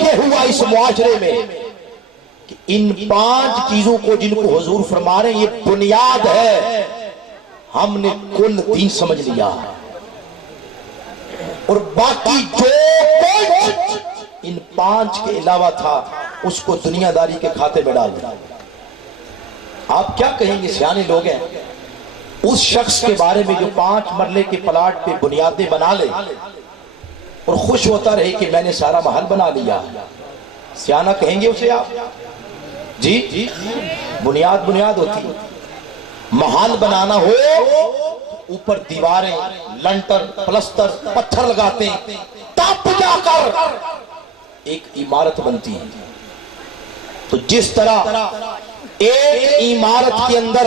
یہ ہوا اس معاشرے میں کہ ان 5 چیزوں کو جن کو حضور فرما رہے ہیں یہ بنیاد ہے، ہم نے کل دین سمجھ لیا اور باقی جو کچھ ان 5 کے علاوہ تھا اس کو دنیا داری کے کھاتے میں ڈال دیا۔ آپ کیا کہیں گے، سیانے لوگ ہیں، اس شخص کے بارے میں جو 5 مرلے کے پلاٹ پہ بنیادیں بنا لے اور خوش ہوتا رہے کہ میں نے سارا محل بنا لیا، سیانہ کہیں گے اسے آپ؟ جی بنیاد ہوتی ہے، محل بنانا ہو اوپر دیواریں، لنٹر، پلستر، پتھر لگاتے ہیں، تب جا کر ایک عمارت بنتی ہے۔ تو جس طرح ایک عمارت کے اندر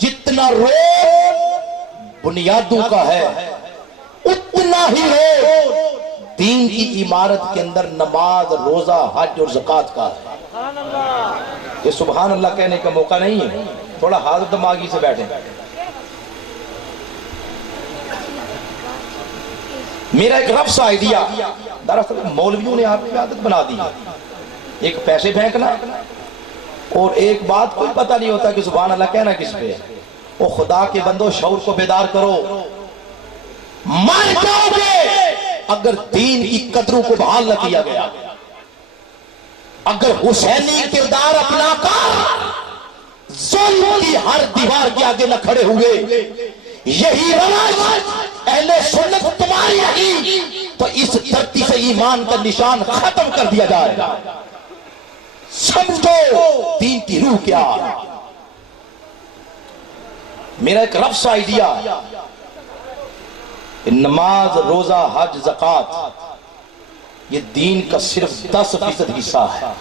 جتنا رول بنیادوں کا ہے اتنا ہی رول دین کی عمارت کے اندر نماز، روزہ، حج اور زکوٰۃ کا ہے۔ یہ سبحان اللہ کہنے کا موقع نہیں ہے، تھوڑا حاضر دماغی سے بیٹھیں۔ میرا ایک رفس آئیڈیا، دراصل مولویوں نے آپ کی عادت بنا دی، ایک پیسے پھینکنا اور ایک بات کوئی پتہ نہیں ہوتا کہ سبحان اللہ کہنا کس پہ ہے۔ او خدا کے بندو، شعور کو بیدار کرو، مر جاؤ گے اگر دین کی قدروں کو بحال نہ کیا گیا۔ اگر حسینی کردار اپنا کر ظلم کی ہر دیوار کے آگے نہ کھڑے ہوئے، یہی روش اہل سنت تمہاری رہی تو اس دھرتی سے ایمان کا نشان ختم کر دیا جائے گا۔ سمجھو دین کی روح کیا۔ میرا ایک رفس آئیڈیا، نماز، روزہ، حج، زکوٰۃ یہ دین کا صرف 10% حصہ ہے۔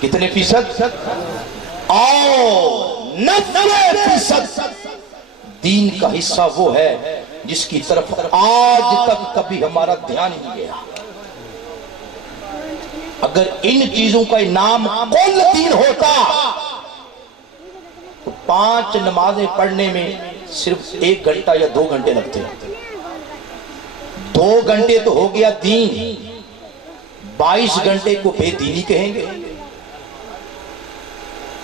کتنے فیصد؟ اور 90% دین کا حصہ وہ ہے جس کی طرف آج تک کبھی ہمارا دھیان ہی نہیں گیا۔ اگر ان چیزوں کا نام کل دین ہوتا تو 5 نمازیں پڑھنے میں صرف 1 گھنٹہ یا 2 گھنٹے لگتے، 2 گھنٹے تو ہو گیا دین، 22 گھنٹے کو بے دینی کہیں گے۔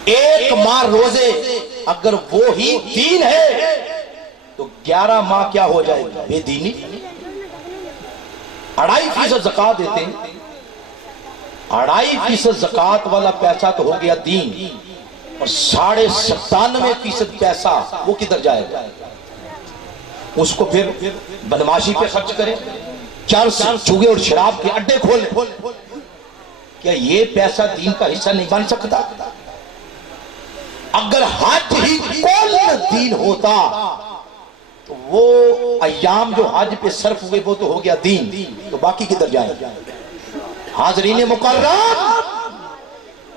1 ماہ روزے اگر وہی دین ہے تو 11 ماہ کیا ہو جائے گا؟ بے دینی۔ 2.5% زکوٰۃ دیتے ہیں، 2.5% زکوٰۃ والا پیسہ تو ہو گیا دین، اور 97.5% پیسہ وہ کدھر جائے گا؟ اس کو پھر بدماشی پہ خرچ کریں، چرس، جوئے اور شراب کے اڈے کھولیں۔ کیا یہ پیسہ دین کا حصہ نہیں بن سکتا؟ اگر حج ہی کل دین ہوتا تو وہ ایام جو حج پہ صرف ہوئے وہ تو ہو گیا دین، تو باقی کدھر جائیں؟ حاضرین مکرم،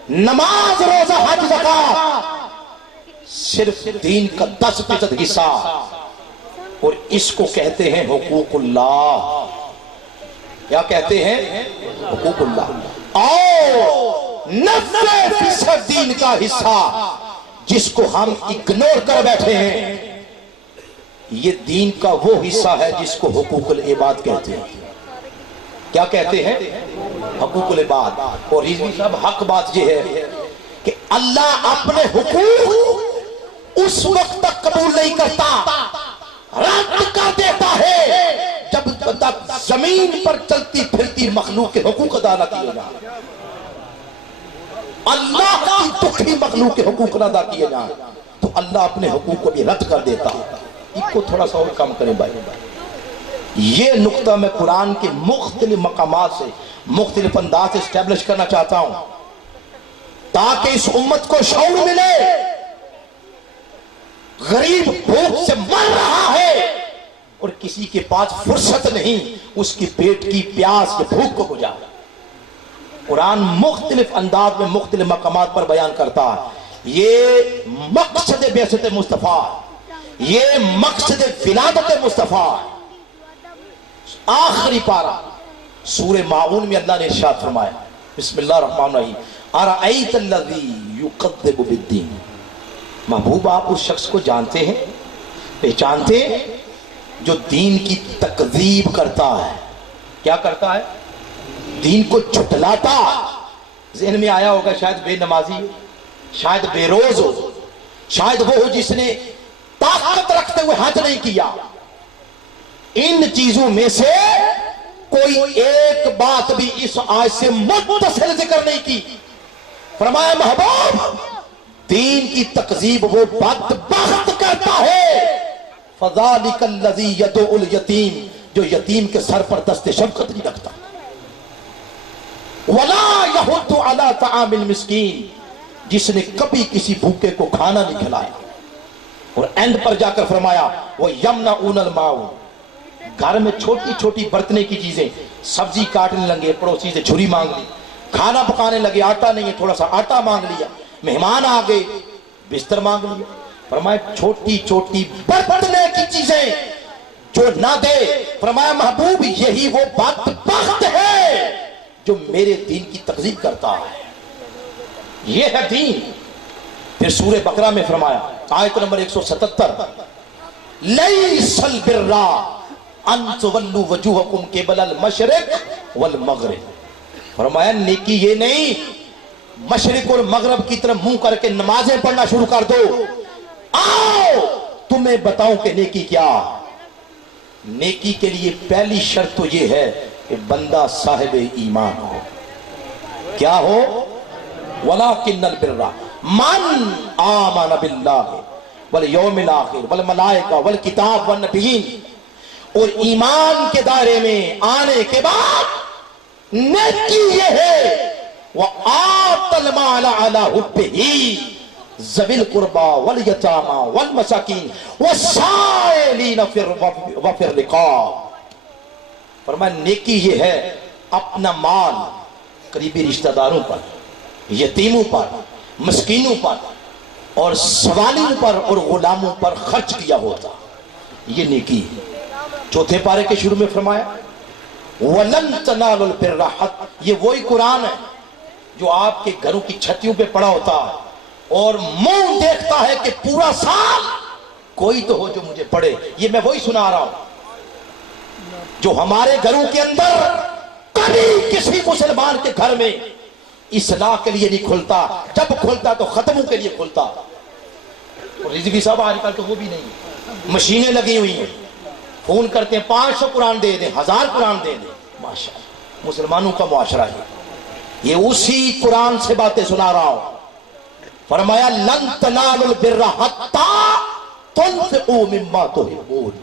نماز، روزہ، حج، زکوٰۃ صرف دین کا 10% حصہ، اور اس کو کہتے ہیں حقوق اللہ۔ کیا کہتے ہیں؟ حقوق اللہ۔ اور 90% دین کا حصہ جس کو ہم اگنور کر بیٹھے ہیں، یہ دین کا وہ حصہ ہے جس کو حقوق العباد کہتے ہیں۔ کیا کہتے ہیں؟ حقوق العباد۔ اور رضوی صاحب حق بات یہ ہے کہ اللہ اپنے حقوق اس وقت تک قبول نہیں کرتا، رد کر دیتا ہے جب تک زمین پر چلتی پھرتی مخلوق کے حقوق ادا نہ کیے جائیں۔ اللہ کی دکھی مخلوق کے حقوق نہ ادا کیے جائیں تو اللہ اپنے حقوق کو بھی رد کر دیتا۔ اس کو تھوڑا سا اور کم کریں بھائی۔ یہ نقطہ میں قرآن کے مختلف مقامات سے مختلف انداز سے اسٹیبلش کرنا چاہتا ہوں تاکہ اس امت کو شعور ملے۔ غریب بھوک سے مر رہا ہے اور کسی کے پاس فرصت نہیں اس کی پیٹ کی پیاس کے بھوک کو بجھا۔ قرآن مختلف انداز میں مختلف مقامات پر بیان کرتا ہے۔ یہ مقصد بعثت مصطفیٰ، یہ مقصد ولادت مصطفیٰ۔ آخری پارہ سورہ ماعون میں اللہ نے ارشاد فرمایا، بسم اللہ الرحمن الرحیم، ارأیت الذی یکذب بالدین۔ محبوب آپ اس شخص کو جانتے ہیں، پہچانتے ہیں جو دین کی تکذیب کرتا ہے۔ کیا کرتا ہے؟ دین کو چھٹلاتا، ذہن میں آیا ہوگا شاید بے نمازی، شاید بے روز ہو، شاید وہ ہو جس نے طاقت رکھتے ہوئے حج نہیں کیا۔ ان چیزوں میں سے کوئی ایک بات بھی اس آیت سے متصل ذکر نہیں کی۔ فرمایا محبوب دین کی تکذیب وہ بدبخت کرتا ہے، فَذَلِكَ الَّذِي يَدُعُ الْيَتِيمَ، جو یتیم کے سر پر دست شفقت نہیں رکھتا، وَلَا يَحُضُّ عَلَىٰ طَعَامِ الْمِسْكِينِ، جس نے کبھی کسی بھوکے کو کھانا نہیں کھلایا۔ اور اینڈ پر جا کر فرمایا وَيَمْنَعُونَ الْمَاعُونَ، گھر میں چھوٹی چھوٹی برتنے کی چیزیں، سبزی کاٹنے لگے پڑوسی سے چھری مانگ لی، کھانا پکانے لگے آٹا نہیں ہے تھوڑا سا آٹا مانگ لیا، مہمان آ گئے بستر مانگ لیا۔ فرمایا چھوٹی چھوٹی برتنے کی چیزیں جو نہ دے، فرمایا محبوب یہی وہ بدبخت ہے جو میرے دین کی تکذیب کرتا ہے۔ یہ ہے دین۔ پھر سورہ بقرہ میں فرمایا آیت نمبر 177، لیس البر ان تولوا وجوہکم قبل المشرق والمغرب، فرمایا نیکی یہ نہیں مشرق اور مغرب کی طرف منہ کر کے نمازیں پڑھنا شروع کر دو، آؤ تمہیں بتاؤں کہ نیکی کیا۔ نیکی کے لیے پہلی شرط تو یہ ہے کہ بندہ صاحب ایمان ہو۔ کیا ہو؟ وَلَٰكِنَّ الْبِرَّ مَنْ آمَنَ بِاللَّهِ وَالْيَوْمِ الْآخِرِ وَالْمَلَائِكَةِ وَالْكِتَابِ وَالنَّبِيِّينَ، اور ایمان کے دائرے میں آنے کے بعد نیکی یہ ہے وَآتَ الْمَالَ عَلَىٰ حُبِّهِ ذَوِي الْقُرْبَىٰ وَالْيَتَامَىٰ وَالْمَسَاكِينِ وَالسَّائِلِينَ وَفِي الرِّقَابِ، فرمایا نیکی یہ ہے اپنا مال قریبی رشتہ داروں پر، یتیموں پر، مسکینوں پر اور سوالیوں پر اور غلاموں پر خرچ کیا ہوتا، یہ نیکی ہے۔ چوتھے پارے کے شروع میں فرمایا وَلَن تَنَالُوا الْبِرَّ حَتَّىٰ، یہ وہی قرآن ہے جو آپ کے گھروں کی چھتیوں پہ پڑا ہوتا ہے اور منہ دیکھتا ہے کہ پورا سال کوئی تو ہو جو مجھے پڑھے۔ یہ میں وہی سنا رہا ہوں جو ہمارے گھروں کے اندر کبھی کسی مسلمان کے گھر میں اصلاح کے لیے نہیں کھلتا، جب کھلتا تو ختموں کے لیے کھلتا۔ اور رضوی صاحب آج کل تو وہ بھی نہیں، مشینیں لگی ہوئی ہیں، فون کرتے ہیں 500 قرآن دے دیں، 1000 قرآن دے دیں، ماشاءاللہ مسلمانوں کا معاشرہ ہے۔ یہ اسی قرآن سے باتیں سنا رہا ہوں۔ فرمایا لن تنالوا البر حتیٰ تنفقوا مما تحبون،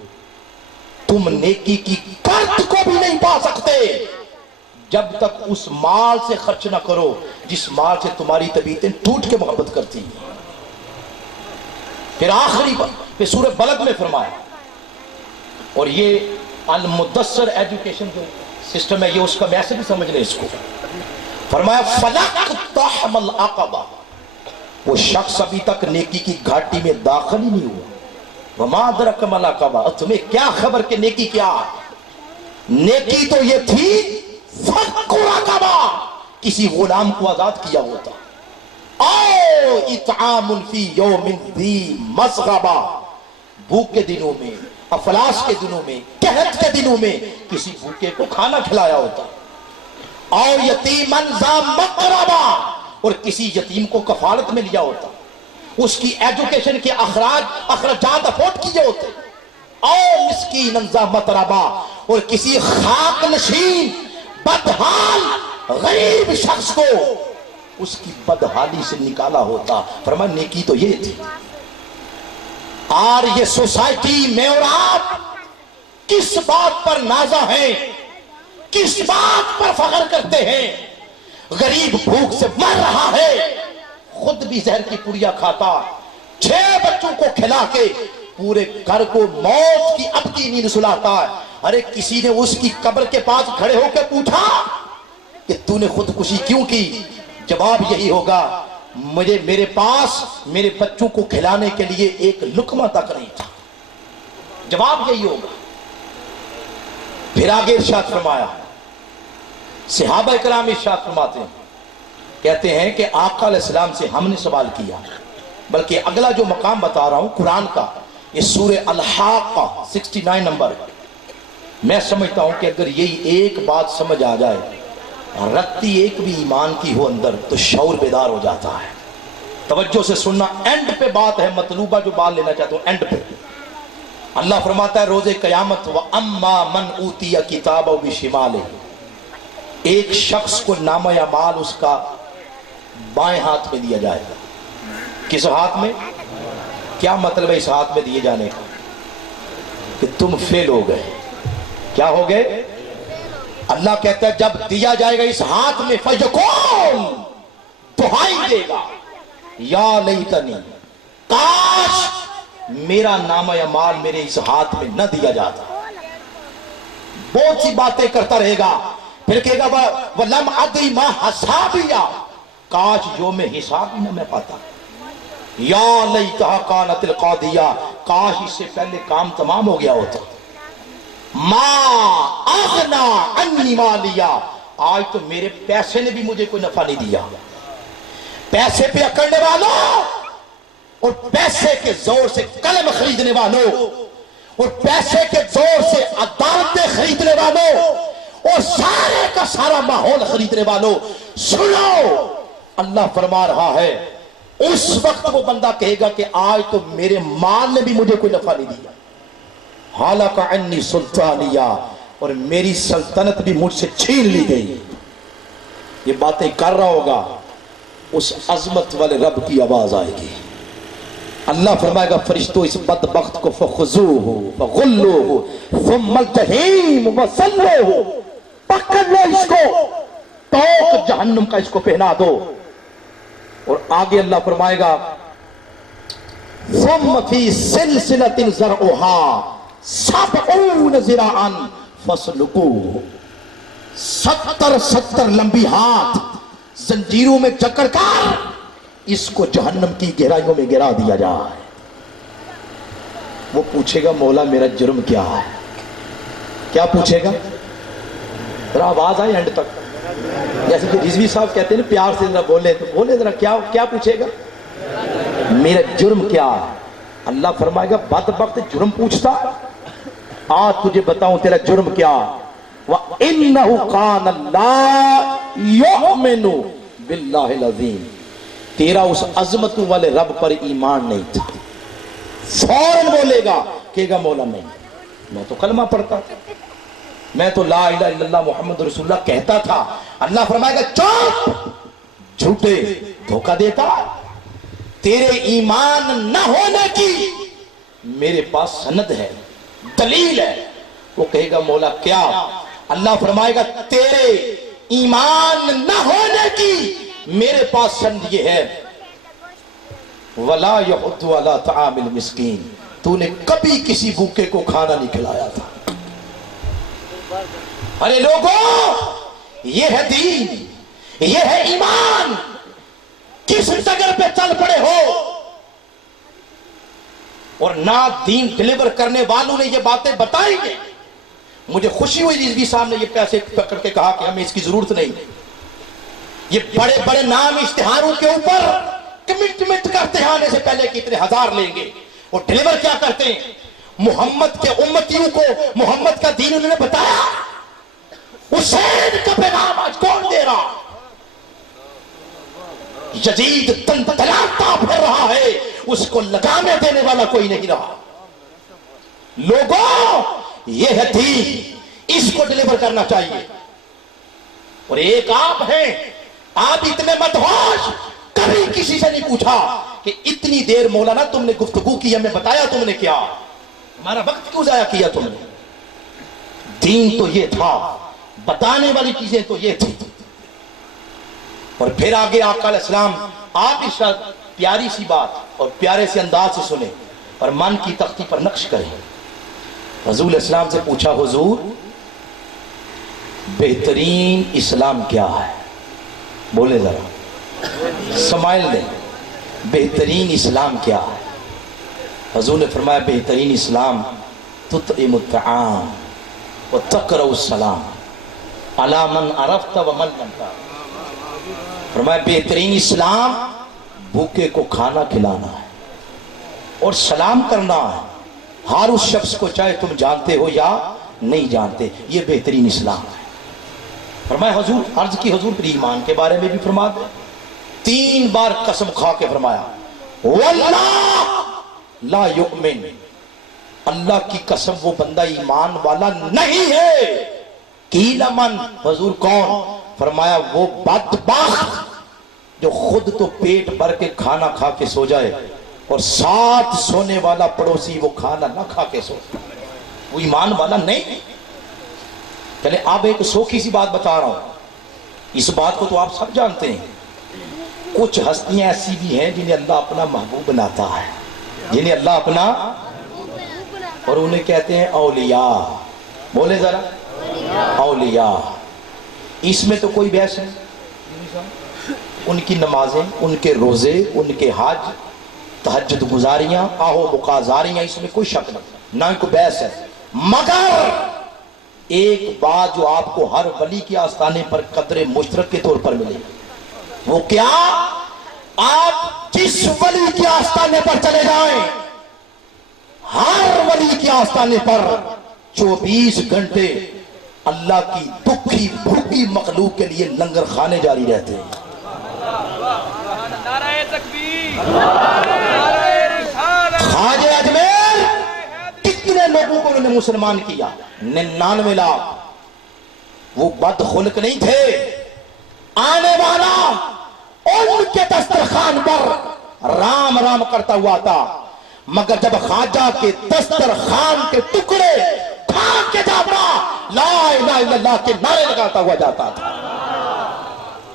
تم نیکی کی قرض کو بھی نہیں پا سکتے جب تک اس مال سے خرچ نہ کرو جس مال سے تمہاری طبیعتیں ٹوٹ کے محبت کرتی ہیں۔ پھر آخری پھر سورہ بلد میں فرمایا، اور یہ المدثر ایجوکیشن جو سسٹم ہے یہ اس کا میسج بھی سمجھ لیں اس کو۔ فرمایا فَلَقْتَحَمَ الْعَقَبَةَ، وہ شخص ابھی تک نیکی کی گھاٹی میں داخل ہی نہیں ہوا۔ وَمَا أَدْرَكَ مَا الْعَقَبَةُ، تمہیں کیا خبر کہ نیکی کیا؟ نیکی تو یہ تھی فَكُّ رَقَبَةٍ، کسی غلام کو آزاد کیا ہوتا، او اطعام فی یوم ذی مسغبہ، بھوک کے دنوں میں، افلاس کے دنوں میں، قحط کے دنوں میں کسی بھوکے کو کھانا کھلایا ہوتا، اور یتیماً ذا مقربہ، اور کسی یتیم کو کفالت میں لیا ہوتا، اس کی ایجوکیشن کے اخراجات افورڈ کیے ہوتے، اور مسکیناً ذا متربہ، اور کسی خاک نشین بدحال غریب شخص کو اس کی بدحالی سے نکالا ہوتا۔ فرمایا نیکی تو یہ تھی۔ اور یہ سوسائٹی میں اور آپ کس بات پر نازا ہیں، کس بات پر فخر کرتے ہیں؟ غریب بھوک سے مر رہا ہے، خود بھی زہر کی پڑیا کھاتا، 6 بچوں کو کھلا کے پورے گھر کو موت کی ابدی نیند سلاتا ہے۔ ارے کسی نے اس کی قبر کے پاس کھڑے ہو کے پوچھا کہ تو نے خودکشی کیوں کی؟ جواب یہی ہوگا میرے پاس میرے بچوں کو کھلانے کے لیے ایک لقمہ تک نہیں تھا۔ جواب یہی ہوگا۔ پھر آگے ارشاد فرمایا، صحابہ کرام ارشاد فرماتے ہیں، کہتے ہیں کہ آقا علیہ السلام سے ہم نے سوال کیا، بلکہ اگلا جو مقام بتا رہا ہوں قرآن کا، یہ سورہ الحاقہ 69 نمبر، میں سمجھتا ہوں کہ اگر یہی ایک بات سمجھ آ جائے رتی ایک بھی ایمان کی ہو اندر تو شعور بیدار ہو جاتا ہے. توجہ سے سننا، اینڈ پہ بات ہے مطلوبہ جو بات لینا چاہتا ہوں اینڈ پہ. اللہ فرماتا ہے روز قیامت وَأَمَّا مَنْ أُوتِيَ كِتَابَهُ بِشِمَالِهِ، ایک شخص کو نامہ اعمال اس کا بائیں ہاتھ میں دیا جائے گا. کس ہاتھ میں؟ کیا مطلب ہے اس ہاتھ میں دیے جانے کا؟ کہ تم فیل ہو گئے. کیا ہو گئے؟ اللہ کہتا ہے جب دیا جائے گا اس ہاتھ میں فَيَقُولُ، دہائی دے گا یا لیتنی، کاش میرا نامہ اعمال میرے اس ہاتھ میں نہ دیا جاتا. بہت سی باتیں کرتا رہے گا، پھر کہے گا وَلَمْ أَدْرِ مَا حِسَابِيَهْ، کاش جو میں حساب ہی نہ میں پاتا. یا لیتہا کانت القاضیہ، کاش اس سے پہلے کام تمام ہو گیا ہوتا. ما اغنا عنی مالیہ، آج تو میرے پیسے نے بھی مجھے کوئی نفع نہیں دیا. پیسے پہ اکڑنے والوں اور پیسے کے زور سے قلم خریدنے والوں اور پیسے کے زور سے عدالتیں خریدنے والوں اور سارے کا سارا ماحول خریدنے والوں، سنو اللہ فرما رہا ہے اس وقت وہ بندہ کہے گا کہ آج تو میرے مال نے بھی مجھے کوئی نفع نہیں دیا. حالک عنی سلطانیہ، اور میری سلطنت بھی مجھ سے چھین لی گئی. یہ باتیں کر رہا ہوگا، اس عظمت والے رب کی آواز آئے گی. اللہ فرمائے گا فرشتوں اس بدبخت کو فخذوہ فغلوہ ثم الجحیم وصلوہ، پکڑ لو اس کو، توق جہنم کا اس کو پہنا دو. اور آگے اللہ فرمائے گا ثم فی سلسلۃ ذرعها 70 ذراعا فاسلکوہ، 70 لمبی ہاتھ زنجیروں میں جکڑ کر اس کو جہنم کی گہرائیوں میں گرا دیا جائے. وہ پوچھے گا مولا میرا جرم کیا ہے؟ کیا پوچھے گا؟ ذرا آواز آئے اینڈ تک، جیسے کہ رضوی صاحب کہتے ہیں پیار سے ذرا بولے تو بولے ذرا، کیا پوچھے گا؟ میرا جرم کیا ہے؟ اللہ فرمائے گا بدبخت جرم پوچھتا، آج تجھے بتاؤں تیرا جرم کیا. وَإِنَّهُ كَانَ لَا يُؤْمِنُ بِاللَّهِ الْعَظِيمِ، تیرا اس عظمت والے رب پر ایمان نہیں تھا. فوراً بولے گا، کہے گا مولا نہیں، میں تو کلمہ پڑھتا تھا، میں تو لا الہ الا اللہ محمد رسول اللہ کہتا تھا. اللہ فرمائے گا چپ جھوٹے، دھوکہ دیتا. تیرے ایمان نہ ہونے کی میرے پاس سند ہے، دلیل ہے. وہ کہے گا مولا کیا؟ اللہ فرمائے گا تیرے ایمان نہ ہونے کی میرے پاس سند یہ ہے وَلَا يَحُضُّ عَلَىٰ طَعَامِ الْمِسْكِينِ، تو نے کبھی کسی بھوکے کو کھانا نہیں کھلایا تھا. ارے لوگوں، یہ ہے دین، یہ ہے ایمان. کس ڈگر پہ چل پڑے ہو؟ اور نہ دین ڈیلیور کرنے والوں نے یہ باتیں بتائی ہیں. مجھے خوشی ہوئی رضوی صاحب نے یہ پیسے پکڑ کے کہا کہ ہمیں اس کی ضرورت نہیں. یہ بڑے بڑے نام اشتہاروں کے اوپر کمٹمنٹ کرتے ہیں آنے سے پہلے کہ اتنے ہزار لیں گے، اور ڈیلیور کیا کرتے ہیں؟ محمد کے امتیوں کو محمد کا دین انہوں نے بتایا. حسین کا پیغام آج کون دے رہا؟ یزید تنتلاتا پھر رہا ہے، اس کو لگامے دینے والا کوئی نہیں رہا. لوگوں، یہ ہے دین، اس کو ڈیلیور کرنا چاہیے. اور ایک آپ ہیں، آپ اتنے مدہوش، کبھی کسی سے نہیں پوچھا کہ اتنی دیر مولانا تم نے گفتگو کی، ہمیں بتایا تم نے کیا؟ ہمارا وقت کیوں ضائع کیا تم نے؟ دین تو یہ تھا، بتانے والی چیزیں تو یہ تھی. اور پھر آگے آقا علیہ السلام، آپ اس پیاری سی بات اور پیارے سے انداز سے سنیں اور من کی تختی پر نقش کریں. حضور علیہ السلام سے پوچھا حضور بہترین اسلام کیا ہے؟ بولے ذرا، سمائل دیں، بہترین اسلام کیا ہے؟ حضور نے فرمایا بہترین اسلام تطعم الطعام وتقرأ السلام علی من عرفت ومن لم تعرف. فرمایا بہترین اسلام بھوکے کو کھانا کھلانا ہے اور سلام کرنا ہے، ہر اس شخص کو چاہے تم جانتے ہو یا نہیں جانتے. یہ بہترین اسلام ہے. فرمایا حضور، عرض کی حضور پھر ایمان کے بارے میں بھی فرما دیں۔ 3 بار قسم کھا کے فرمایا واللہ لا یؤمن، اللہ کی قسم وہ بندہ ایمان والا نہیں ہے۔ قیل من، حضور کون؟ فرمایا وہ بدبخت جو خود تو پیٹ بھر کے کھانا کھا کے سو جائے اور ساتھ سونے والا پڑوسی وہ کھانا نہ کھا کے سو، وہ ایمان والا نہیں۔ چلے آپ ایک سوکھی سی بات بتا رہا ہوں، اس بات کو تو آپ سب جانتے ہیں، کچھ ہستیاں ایسی بھی ہیں جنہیں اللہ اپنا محبوب بناتا ہے، جنہیں اللہ اپنا، اور انہیں کہتے ہیں اولیاء۔ بولے ذرا اولیاء۔ اس میں تو کوئی بحث نہیں، ان کی نمازیں، ان کے روزے، ان کے حج، تہجد گزاریاں، آہو بقازاریاں، اس میں کوئی شک نہیں، نہ کوئی بحث ہے۔ مگر ایک بات جو آپ کو ہر ولی کے آستانے پر قدر مشترک کے طور پر ملے، وہ کیا؟ آپ جس ولی کے آستانے پر چلے جائیں، ہر ولی کے آستانے پر 24 گھنٹے اللہ کی دکھی بھوکی مخلوق کے لیے لنگر خانے جاری رہتے ہیں۔ خواجہ اجمیر کتنے لوگوں کو انہوں نے مسلمان کیا؟ 99 لاکھ۔ وہ بد خلق نہیں تھے، آنے والا ان کے دسترخوان پر رام رام کرتا ہوا تھا، مگر جب خواجہ کے دسترخوان کے ٹکڑے کھا کے جاتا لا الہ الا اللہ کے نعرے لگاتا ہوا جاتا تھا۔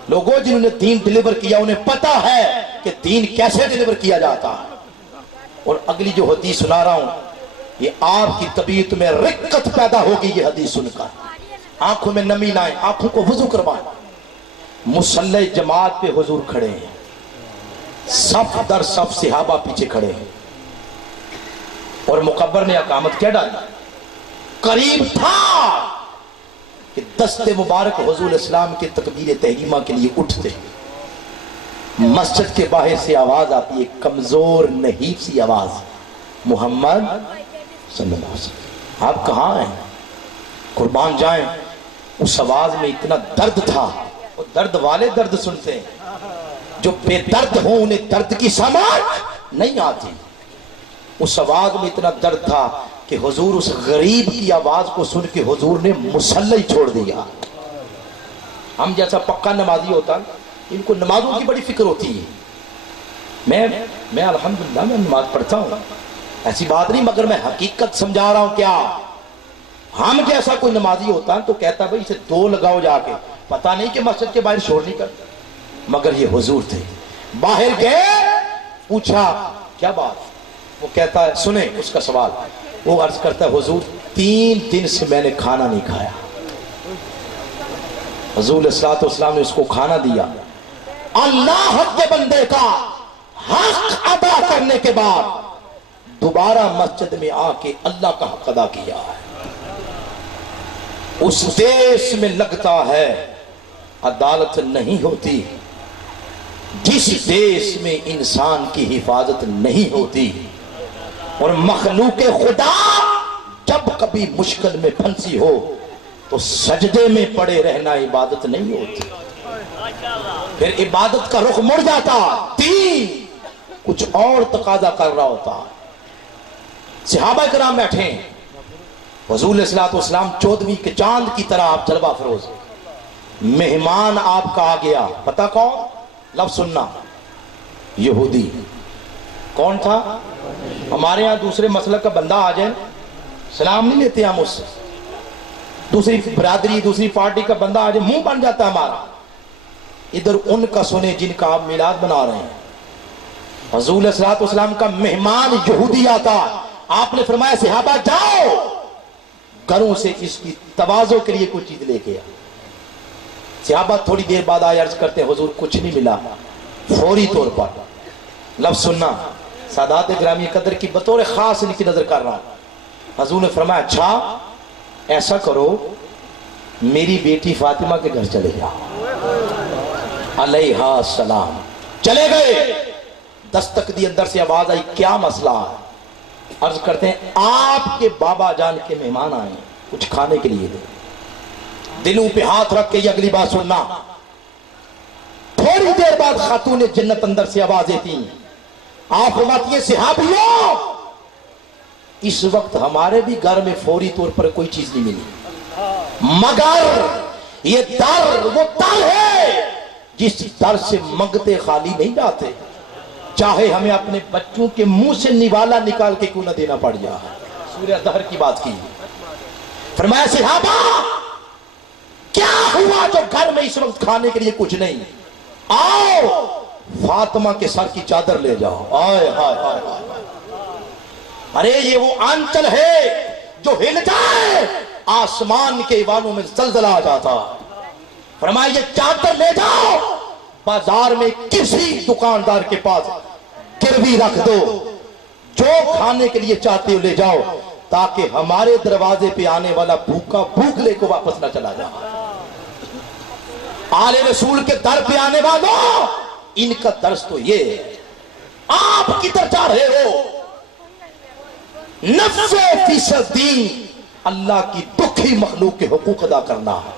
لوگوں جنہوں نے دین ڈیلیور کیا انہیں پتا ہے کہ دین کیسے ڈیلیور کیا جاتا۔ اور اگلی جو حدیث سنا رہا ہوں، یہ آپ کی طبیعت میں رقت پیدا ہوگی یہ حدیث سن کر، آنکھوں میں نمی نہ آئے، آنکھوں کو وضو کروائیں۔ مصلی جماعت پہ حضور کھڑے ہیں، صف در صف صحابہ پیچھے کھڑے ہیں، اور مقبر نے اقامت کیا ڈالی؟ قریب تھا کہ دست مبارک حضور اسلام کے تکبیر تحریمہ کے لیے اٹھتے، مسجد کے باہر سے آواز آتی ہے، کمزور نحیف سی آواز، محمد صلی اللہ علیہ وسلم آپ کہاں ہیں؟ قربان جائیں، اس آواز میں اتنا درد تھا، اور درد والے درد سنتے ہیں، جو بے درد ہوں انہیں درد کی سمجھ نہیں آتی۔ اس آواز میں اتنا درد تھا کہ حضور اس غریب کی آواز کو سن کے حضور نے مصلی چھوڑ دیا۔ ہم جیسا پکا نمازی ہوتا، ان کو نمازوں کی بڑی فکر ہوتی ہے۔ میں الحمدللہ میں نماز پڑھتا ہوں، ایسی بات نہیں، مگر میں حقیقت سمجھا رہا ہوں۔ کیا ہم جیسا کوئی نمازی ہوتا تو کہتا بھائی اسے 2 لگاؤ جا کے، پتہ نہیں کہ مسجد کے باہر شور نہیں کرتا، مگر یہ حضور تھے۔ باہر گئے، پوچھا کیا بات؟ وہ کہتا ہے سنیں اس کا سوال، وہ عرض کرتا ہے حضور 3 دن سے میں نے کھانا نہیں کھایا۔ حضور صلی اللہ علیہ وسلم نے اس کو کھانا دیا۔ اللہ کے بندے کا حق ادا کرنے کے بعد دوبارہ مسجد میں آ کے اللہ کا حق ادا کیا ہے۔ اس دیش میں لگتا ہے عدالت نہیں ہوتی جس دیش میں انسان کی حفاظت نہیں ہوتی، اور مخلوق خدا جب کبھی مشکل میں پھنسی ہو تو سجدے میں پڑے رہنا عبادت نہیں ہوتی، پھر عبادت کا رخ مڑ جاتا، دین کچھ اور تقاضا کر رہا ہوتا۔ صحابہ کرام بیٹھے ہیں، حضور علیہ الصلوۃ والسلام 14ویں کے چاند کی طرح آپ جلوہ فروز، مہمان آپ کا آ گیا، پتہ کون؟ لفظ سننا، یہودی۔ کون تھا؟ ہمارے ہاں دوسرے مسلک کا بندہ آ جائے سلام نہیں لیتے ہم اس سے، دوسری برادری دوسری پارٹی کا بندہ آ جائے منہ بن جاتا ہے ہمارا۔ ادھر ان کا سنیں جن کا آپ میلاد بنا رہے ہیں۔ حضور علیہ الصلوۃ والسلام کا مہمان یہودی آتا، آپ نے فرمایا صحابہ جاؤ گھروں سے اس کی تواضع کے لیے کوئی چیز لے کے آ۔ صحابہ تھوڑی دیر بعد آئے، عرض کرتے ہیں حضور کچھ نہیں ملا۔ فوری طور پر لفظ سننا، سادات گرامی قدر کی بطور خاص ان کی نظر کر رہا ہوں۔ حضور نے فرمایا اچھا ایسا کرو میری بیٹی فاطمہ کے گھر چلے جاؤ علیہ السلام۔ چلے گئے، دستک دی، اندر سے آواز آئی کیا مسئلہ ہے؟ عرض کرتے ہیں آپ کے بابا جان کے مہمان آئے ہیں، کچھ کھانے کے لیے دے۔ دلوں پہ ہاتھ رکھ کے یہ اگلی بات سننا. تھوڑی دیر بعد خاتون جنت اندر سے آوازیں تھیں. آپ فرماتی ہیں صحابیوں اس وقت ہمارے بھی گھر میں فوری طور پر کوئی چیز نہیں ملی، مگر یہ در وہ در ہے جس در سے منگتے خالی نہیں جاتے، چاہے ہمیں اپنے بچوں کے منہ سے نوالا نکال کے کیوں نہ دینا پڑ جائے. سورہ دہر کی بات کی. فرمایا صحابہ کیا ہوا جو گھر میں اس وقت کھانے کے لیے کچھ نہیں؟ آؤ فاطمہ کے سر کی چادر لے جاؤ. آئے ہائے ہائے ہائے، ارے یہ وہ آنچل ہے جو ہل جائے آسمان کے ایوانوں میں زلزلہ آ جاتا. فرمایا یہ چادر لے جاؤ بازار میں کسی دکاندار کے پاس گروی رکھ دو، جو کھانے کے لیے چاہتے ہو لے جاؤ، تاکہ ہمارے دروازے پہ آنے والا بھوکا بھوک لے کو واپس نہ چلا جائے. آل رسول کے در پہ آنے والوں ان کا درس تو یہ ہے. آپ کدھر جا رہے ہو؟ 90% دین اللہ کی دکھی مخلوق کے حقوق ادا کرنا ہے.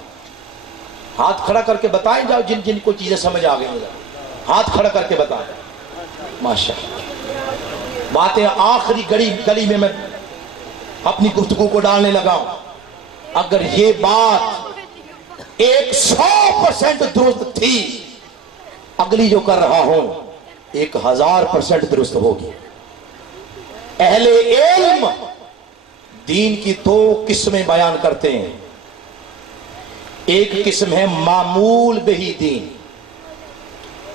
ہاتھ کھڑا کر کے بتائیں جاؤ جن جن کو چیزیں سمجھ آ گئی ہیں، ہاتھ کھڑا کر کے بتائیں. ماشاءاللہ باتیں آخری گلی میں اپنی گفتگو کو ڈالنے لگا ہوں. اگر یہ بات 100% درست تھی، اگلی جو کر رہا ہوں 1000% درست ہوگی. اہل علم دین کی 2 قسمیں بیان کرتے ہیں. ایک قسم ہے معمول بہی دین.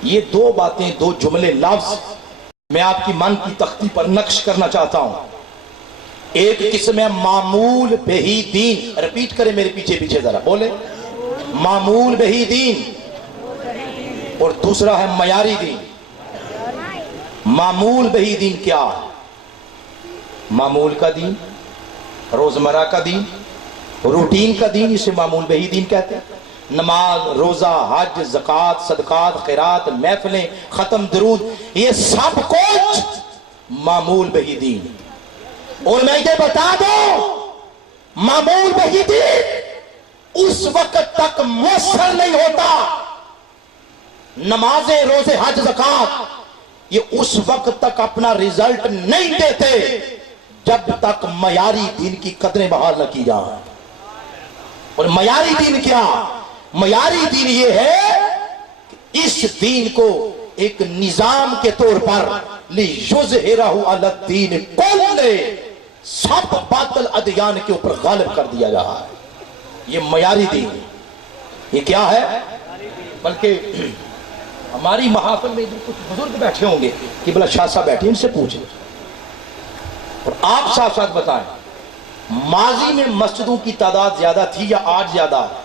یہ 2 باتیں 2 جملے لفظ میں آپ کی من کی تختی پر نقش کرنا چاہتا ہوں. ایک قسم ہے معمول بہی دین، ریپیٹ کریں میرے پیچھے پیچھے ذرا بولیں، معمول بہی دین. اور دوسرا ہے معیاری دین. معمول بہی دین کیا ہے؟ معمول کا دین، روزمرہ کا دین، روٹین کا دین، اسے معمول بہی دین کہتے ہیں. نماز، روزہ، حج، زکوٰۃ، صدقات، خیرات، محفلیں، ختم، درود، یہ سب کچھ معمول بہی دین. اور میں یہ بتا دوں معمول بہی دین اس وقت تک مؤثر نہیں ہوتا، نمازیں، روزے، حج، زکوٰۃ یہ اس وقت تک اپنا رزلٹ نہیں دیتے جب تک معیاری دین کی قدریں بحال نہ کی جائیں. اور معیاری دین کیا؟ معیاری دین یہ ہے کہ اس دین کو ایک نظام کے طور پر لِيُظْهِرَهُ عَلَى الدِّينِ كُلِّهِ سب باطل ادیان کے اوپر غالب کر دیا جا رہا ہے. یہ معیاری دین ہے. یہ کیا ہے؟ بلکہ ہماری محافل میں کچھ بزرگ بیٹھے ہوں گے کہ بلا شاہ صاحب بیٹھے ان سے پوچھیں اور آپ ساتھ ساتھ بتائیں ماضی میں مسجدوں کی تعداد زیادہ تھی یا آج زیادہ ہے؟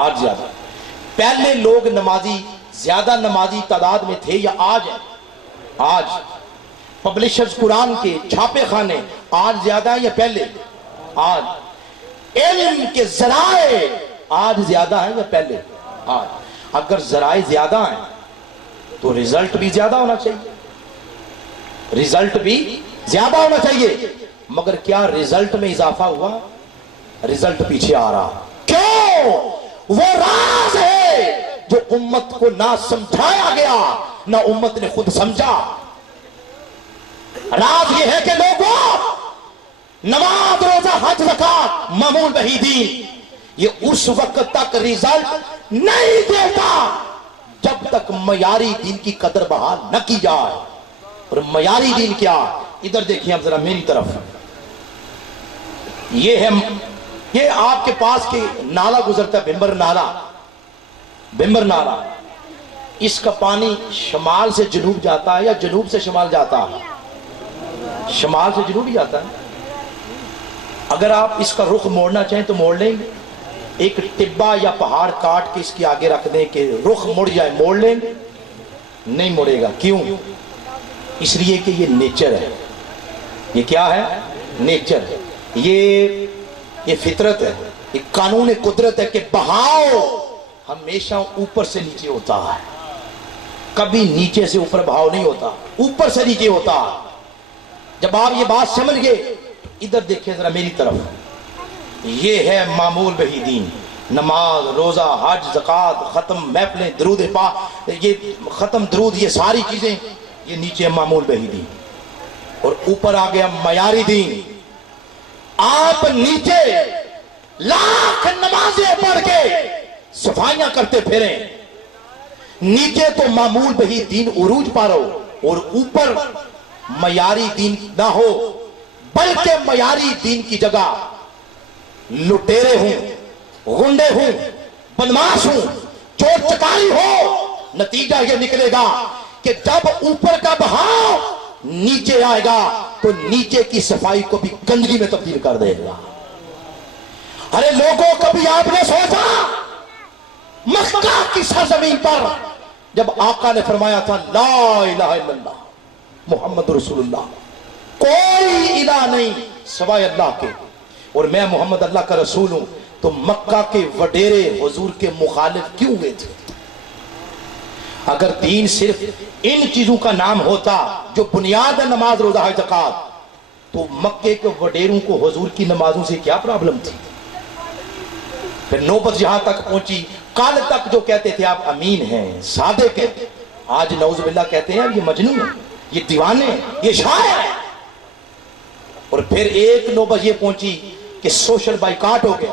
آج زیادہ. پہلے لوگ نمازی زیادہ نمازی تعداد میں تھے یا آج ہے؟ آج. پبلشرز قرآن کے چھاپے خانے آج زیادہ ہیں یا پہلے؟ آج. علم کے ذرائع آج زیادہ ہیں یا پہلے؟ آج. اگر ذرائع زیادہ ہیں تو رزلٹ بھی زیادہ ہونا چاہیے، رزلٹ بھی زیادہ ہونا چاہیے. مگر کیا رزلٹ میں اضافہ ہوا؟ رزلٹ پیچھے آ رہا. کیوں؟ وہ راز ہے جو امت کو نہ سمجھایا گیا نہ امت نے خود سمجھا. راز یہ ہے کہ لوگوں نماز، روزہ، حج، زکوٰۃ معمول بہی دین یہ اس وقت تک رزلٹ نہیں دیتا جب تک معیاری دین کی قدر بحال نہ کی جائے. اور معیاری دین کیا؟ ادھر دیکھیں اب ذرا میری طرف. یہ آپ کے پاس کے نالا گزرتا ہے، بمبر نالا. اس کا پانی شمال سے جنوب جاتا ہے یا جنوب سے شمال جاتا ہے؟ شمال سے جنوب ہی جاتا ہے. اگر آپ اس کا رخ موڑنا چاہیں تو موڑ لیں گے. ایک ٹبا یا پہاڑ کاٹ کے اس کے آگے رکھ دیں کہ رخ مڑ جائے، موڑ لیں گے؟ نہیں مڑے گا. کیوں؟ اس لیے کہ یہ نیچر ہے. یہ کیا ہے؟ نیچر ہے. یہ فطرت ہے، یہ قانون قدرت ہے کہ بہاؤ ہمیشہ اوپر سے نیچے ہوتا ہے، کبھی نیچے سے اوپر بہاؤ نہیں ہوتا، اوپر سے نیچے ہوتا. جب آپ یہ بات سمجھ گئے ادھر دیکھیں ذرا میری طرف. یہ ہے معمول بہی دین. نماز، روزہ، حج، زکات، ختم، محفلیں، درود پاک، یہ ختم، درود، یہ ساری چیزیں یہ نیچے معمول بہی دین، اور اوپر آ گیا معیاری دین۔ آپ نیچے لاکھ نمازیں پڑھ کے صفائیاں کرتے پھریں، نیچے تو معمول بہی دین عروج پا رہو، اور اوپر معیاری دین نہ ہو، بلکہ معیاری دین کی جگہ لٹیرے ہوں، غنڈے ہوں، بدماش ہوں، چور چکاری ہو۔ نتیجہ یہ نکلے گا کہ جب اوپر کا بہاؤ نیچے آئے گا تو نیچے کی صفائی کو بھی گندگی میں تبدیل کر دے گا۔ ارے لوگوں، کبھی آپ نے سوچا مکہ کی سرزمین پر جب آقا نے فرمایا تھا لا الہ الا اللہ محمد رسول اللہ، کوئی الہ نہیں سوائے اللہ کے، اور میں محمد اللہ کا رسول ہوں، تو مکہ کے وڈیرے حضور کے مخالف کیوں ہوئے تھے؟ اگر دین صرف ان چیزوں کا نام ہوتا جو بنیاد ہے، نماز، روزہ، حج، زکات، تو مکے کے وڈیروں کو حضور کی نمازوں سے کیا پرابلم تھی؟ پھر نوبت یہاں تک پہنچی، کل تک جو کہتے تھے آپ امین ہیں، صادق ہیں، آج نعوذ باللہ کہتے ہیں یہ مجنون ہے، یہ دیوانے ہیں، یہ شاعر ہے۔ اور پھر ایک نوبت یہ پہنچی کہ سوشل بائیکاٹ ہو گیا،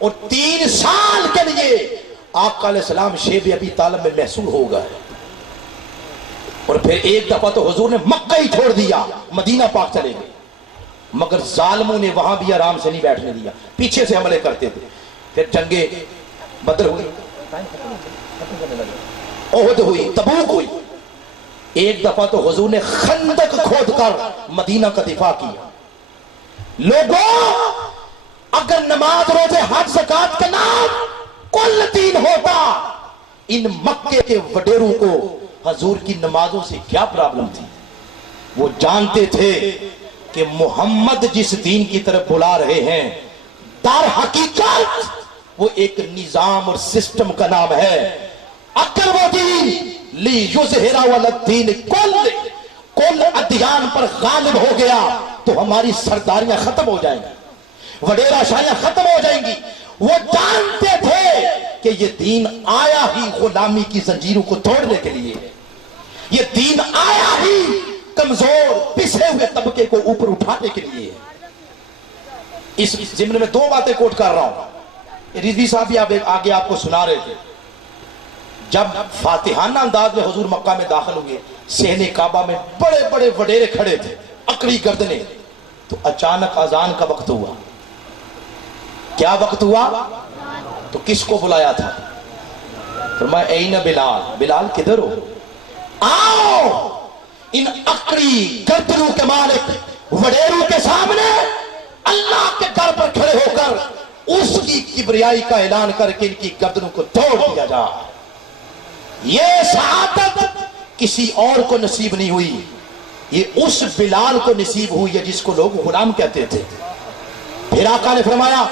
اور 3 سال کے لیے آقا علیہ السلام شیب ابی طالب میں محصور ہو گئے، اور پھر ایک دفعہ تو حضور نے مکہ ہی چھوڑ دیا، مدینہ پاک چلے گئے، مگر ظالموں نے وہاں بھی آرام سے نہیں بیٹھنے دیا، پیچھے سے حملے کرتے تھے۔ پھر جنگیں بدر ہوئی، احد ہوئی، تبوک ہوئی، ایک دفعہ تو حضور نے خندق کھود کر مدینہ کا دفاع کیا۔ لوگوں، اگر نماز، روزے، حج، زکات کا نام کل دین ہوتا، ان مکے کے وڈیروں کو حضور کی نمازوں سے کیا پرابلم تھی؟ وہ جانتے تھے کہ محمد جس دین کی طرف بلا رہے ہیں، در حقیقت وہ ایک نظام اور سسٹم کا نام ہے۔ اگر وہ دین لیظہر علی الدین کل ادیان پر غالب ہو گیا تو ہماری سرداریاں ختم ہو جائیں گی، وڈیرہ شاہیاں ختم ہو جائیں گی۔ وہ جانتے تھے کہ یہ دین آیا ہی غلامی کی زنجیروں کو توڑنے کے لیے، یہ دین آیا ہی کمزور پسے ہوئے طبقے کو اوپر اٹھانے کے لیے۔ اس ضمن میں 2 باتیں کوٹ کر رہا ہوں، رضوی صاحب بھی آگے آپ کو سنا رہے تھے۔ جب فاتحانہ انداز میں حضور مکہ میں داخل ہوئے، صحن کعبہ میں بڑے بڑے وڈیرے کھڑے تھے، اکڑی گردنیں، تو اچانک اذان کا وقت ہوا۔ کیا وقت ہوا؟ تو کس کو بلایا تھا؟ فرمایا این بلال، بلال کدھر ہو؟ آؤ ان اکڑی گردنوں کے مالک وڈیروں کے سامنے اللہ کے در پر کھڑے ہو کر اس کی کبریائی کا اعلان کر کے ان کی گردنوں کو توڑ دیا جا۔ یہ سعادت کسی اور کو نصیب نہیں ہوئی، یہ اس بلال کو نصیب ہوئی ہے جس کو لوگ غلام کہتے تھے۔ پھر آقا نے فرمایا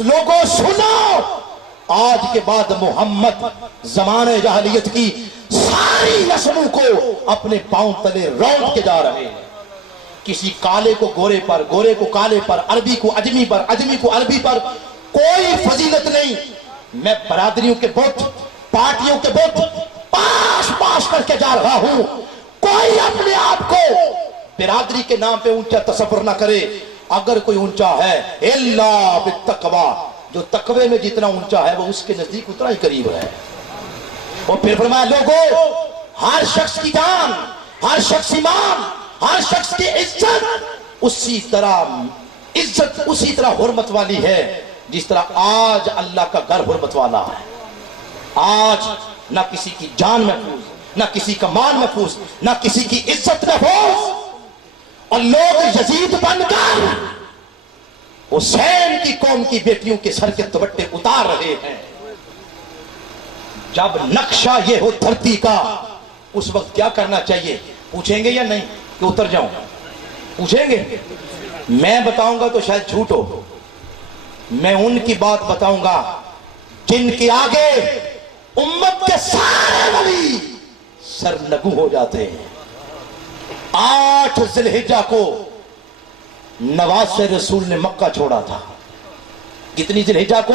لوگوں سنو، آج کے بعد محمد زمانے جاہلیت کی ساری رسموں کو اپنے پاؤں تلے روند کے جا رہے ہیں۔ کسی کالے کو گورے پر، گورے کو کالے پر، عربی کو عجمی پر، عجمی کو عربی پر کوئی فضیلت نہیں۔ میں برادریوں کے بت، پارٹیوں کے بت پاش پاش کر کے جا رہا ہوں۔ کوئی اپنے آپ کو برادری کے نام پہ اونچا تصور نہ کرے، اگر کوئی اونچا ہے الا بالتقوی، جو تقوی میں جتنا اونچا ہے وہ اس کے نزدیک اتنا ہی قریب ہے۔ اور پھر فرمایا لوگوں، ہر شخص کی جان، ہر شخص ایمان، ہر شخص کی عزت اسی طرح حرمت والی ہے جس طرح آج اللہ کا گھر حرمت والا ہے۔ آج نہ کسی کی جان محفوظ، نہ کسی کا مال محفوظ، نہ کسی کی عزت محفوظ، اور لوگ یزید بن کر حسین کی قوم کی بیٹیوں کے سر کے دوپٹے اتار رہے ہیں۔ جب نقشہ یہ ہو دھرتی کا، اس وقت کیا کرنا چاہیے؟ پوچھیں گے یا نہیں کہ اتر جاؤں؟ پوچھیں گے؟ میں بتاؤں گا تو شاید جھوٹ ہو، میں ان کی بات بتاؤں گا جن کے آگے امت کے سارے ولی سرنگو ہو جاتے ہیں۔ 8 ذی الحجہ کو نواز رسول نے مکہ چھوڑا تھا۔ کتنی ذی الحجہ کو؟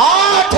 8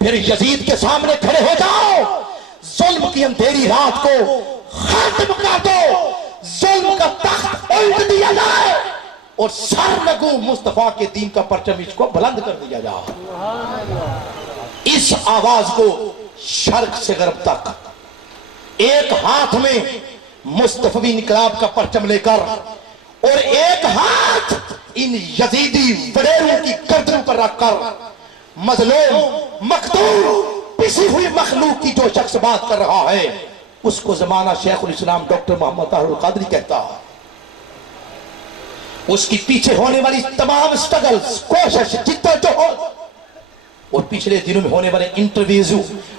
پھر یزید کے سامنے کھڑے ہو جاؤ، ظلم کی اندھیری رات کو ختم کر دو، ظلم کا تخت الٹ دیا جائے اور سر لگو مصطفیٰ کے دین کا پرچم اس کو بلند کر دیا جائے۔ اس آواز کو شرق سے غرب تک ایک ہاتھ میں مصطفی انقلاب کا پرچم لے کر اور ایک ہاتھ ان یزیدی وڈیروں کی گردن پر رکھ کر مظلوم مقتول پسی ہوئی مخلوق کی جو شخص بات کر رہا ہے اس کو زمانہ شیخ الاسلام ڈاکٹر محمد طاہر القادری کہتا ہے۔ اس کی پیچھے ہونے والی تمام سٹرگلز، کوشش، جدوجہد اور پچھلے دنوں میں ہونے والے انٹرویوز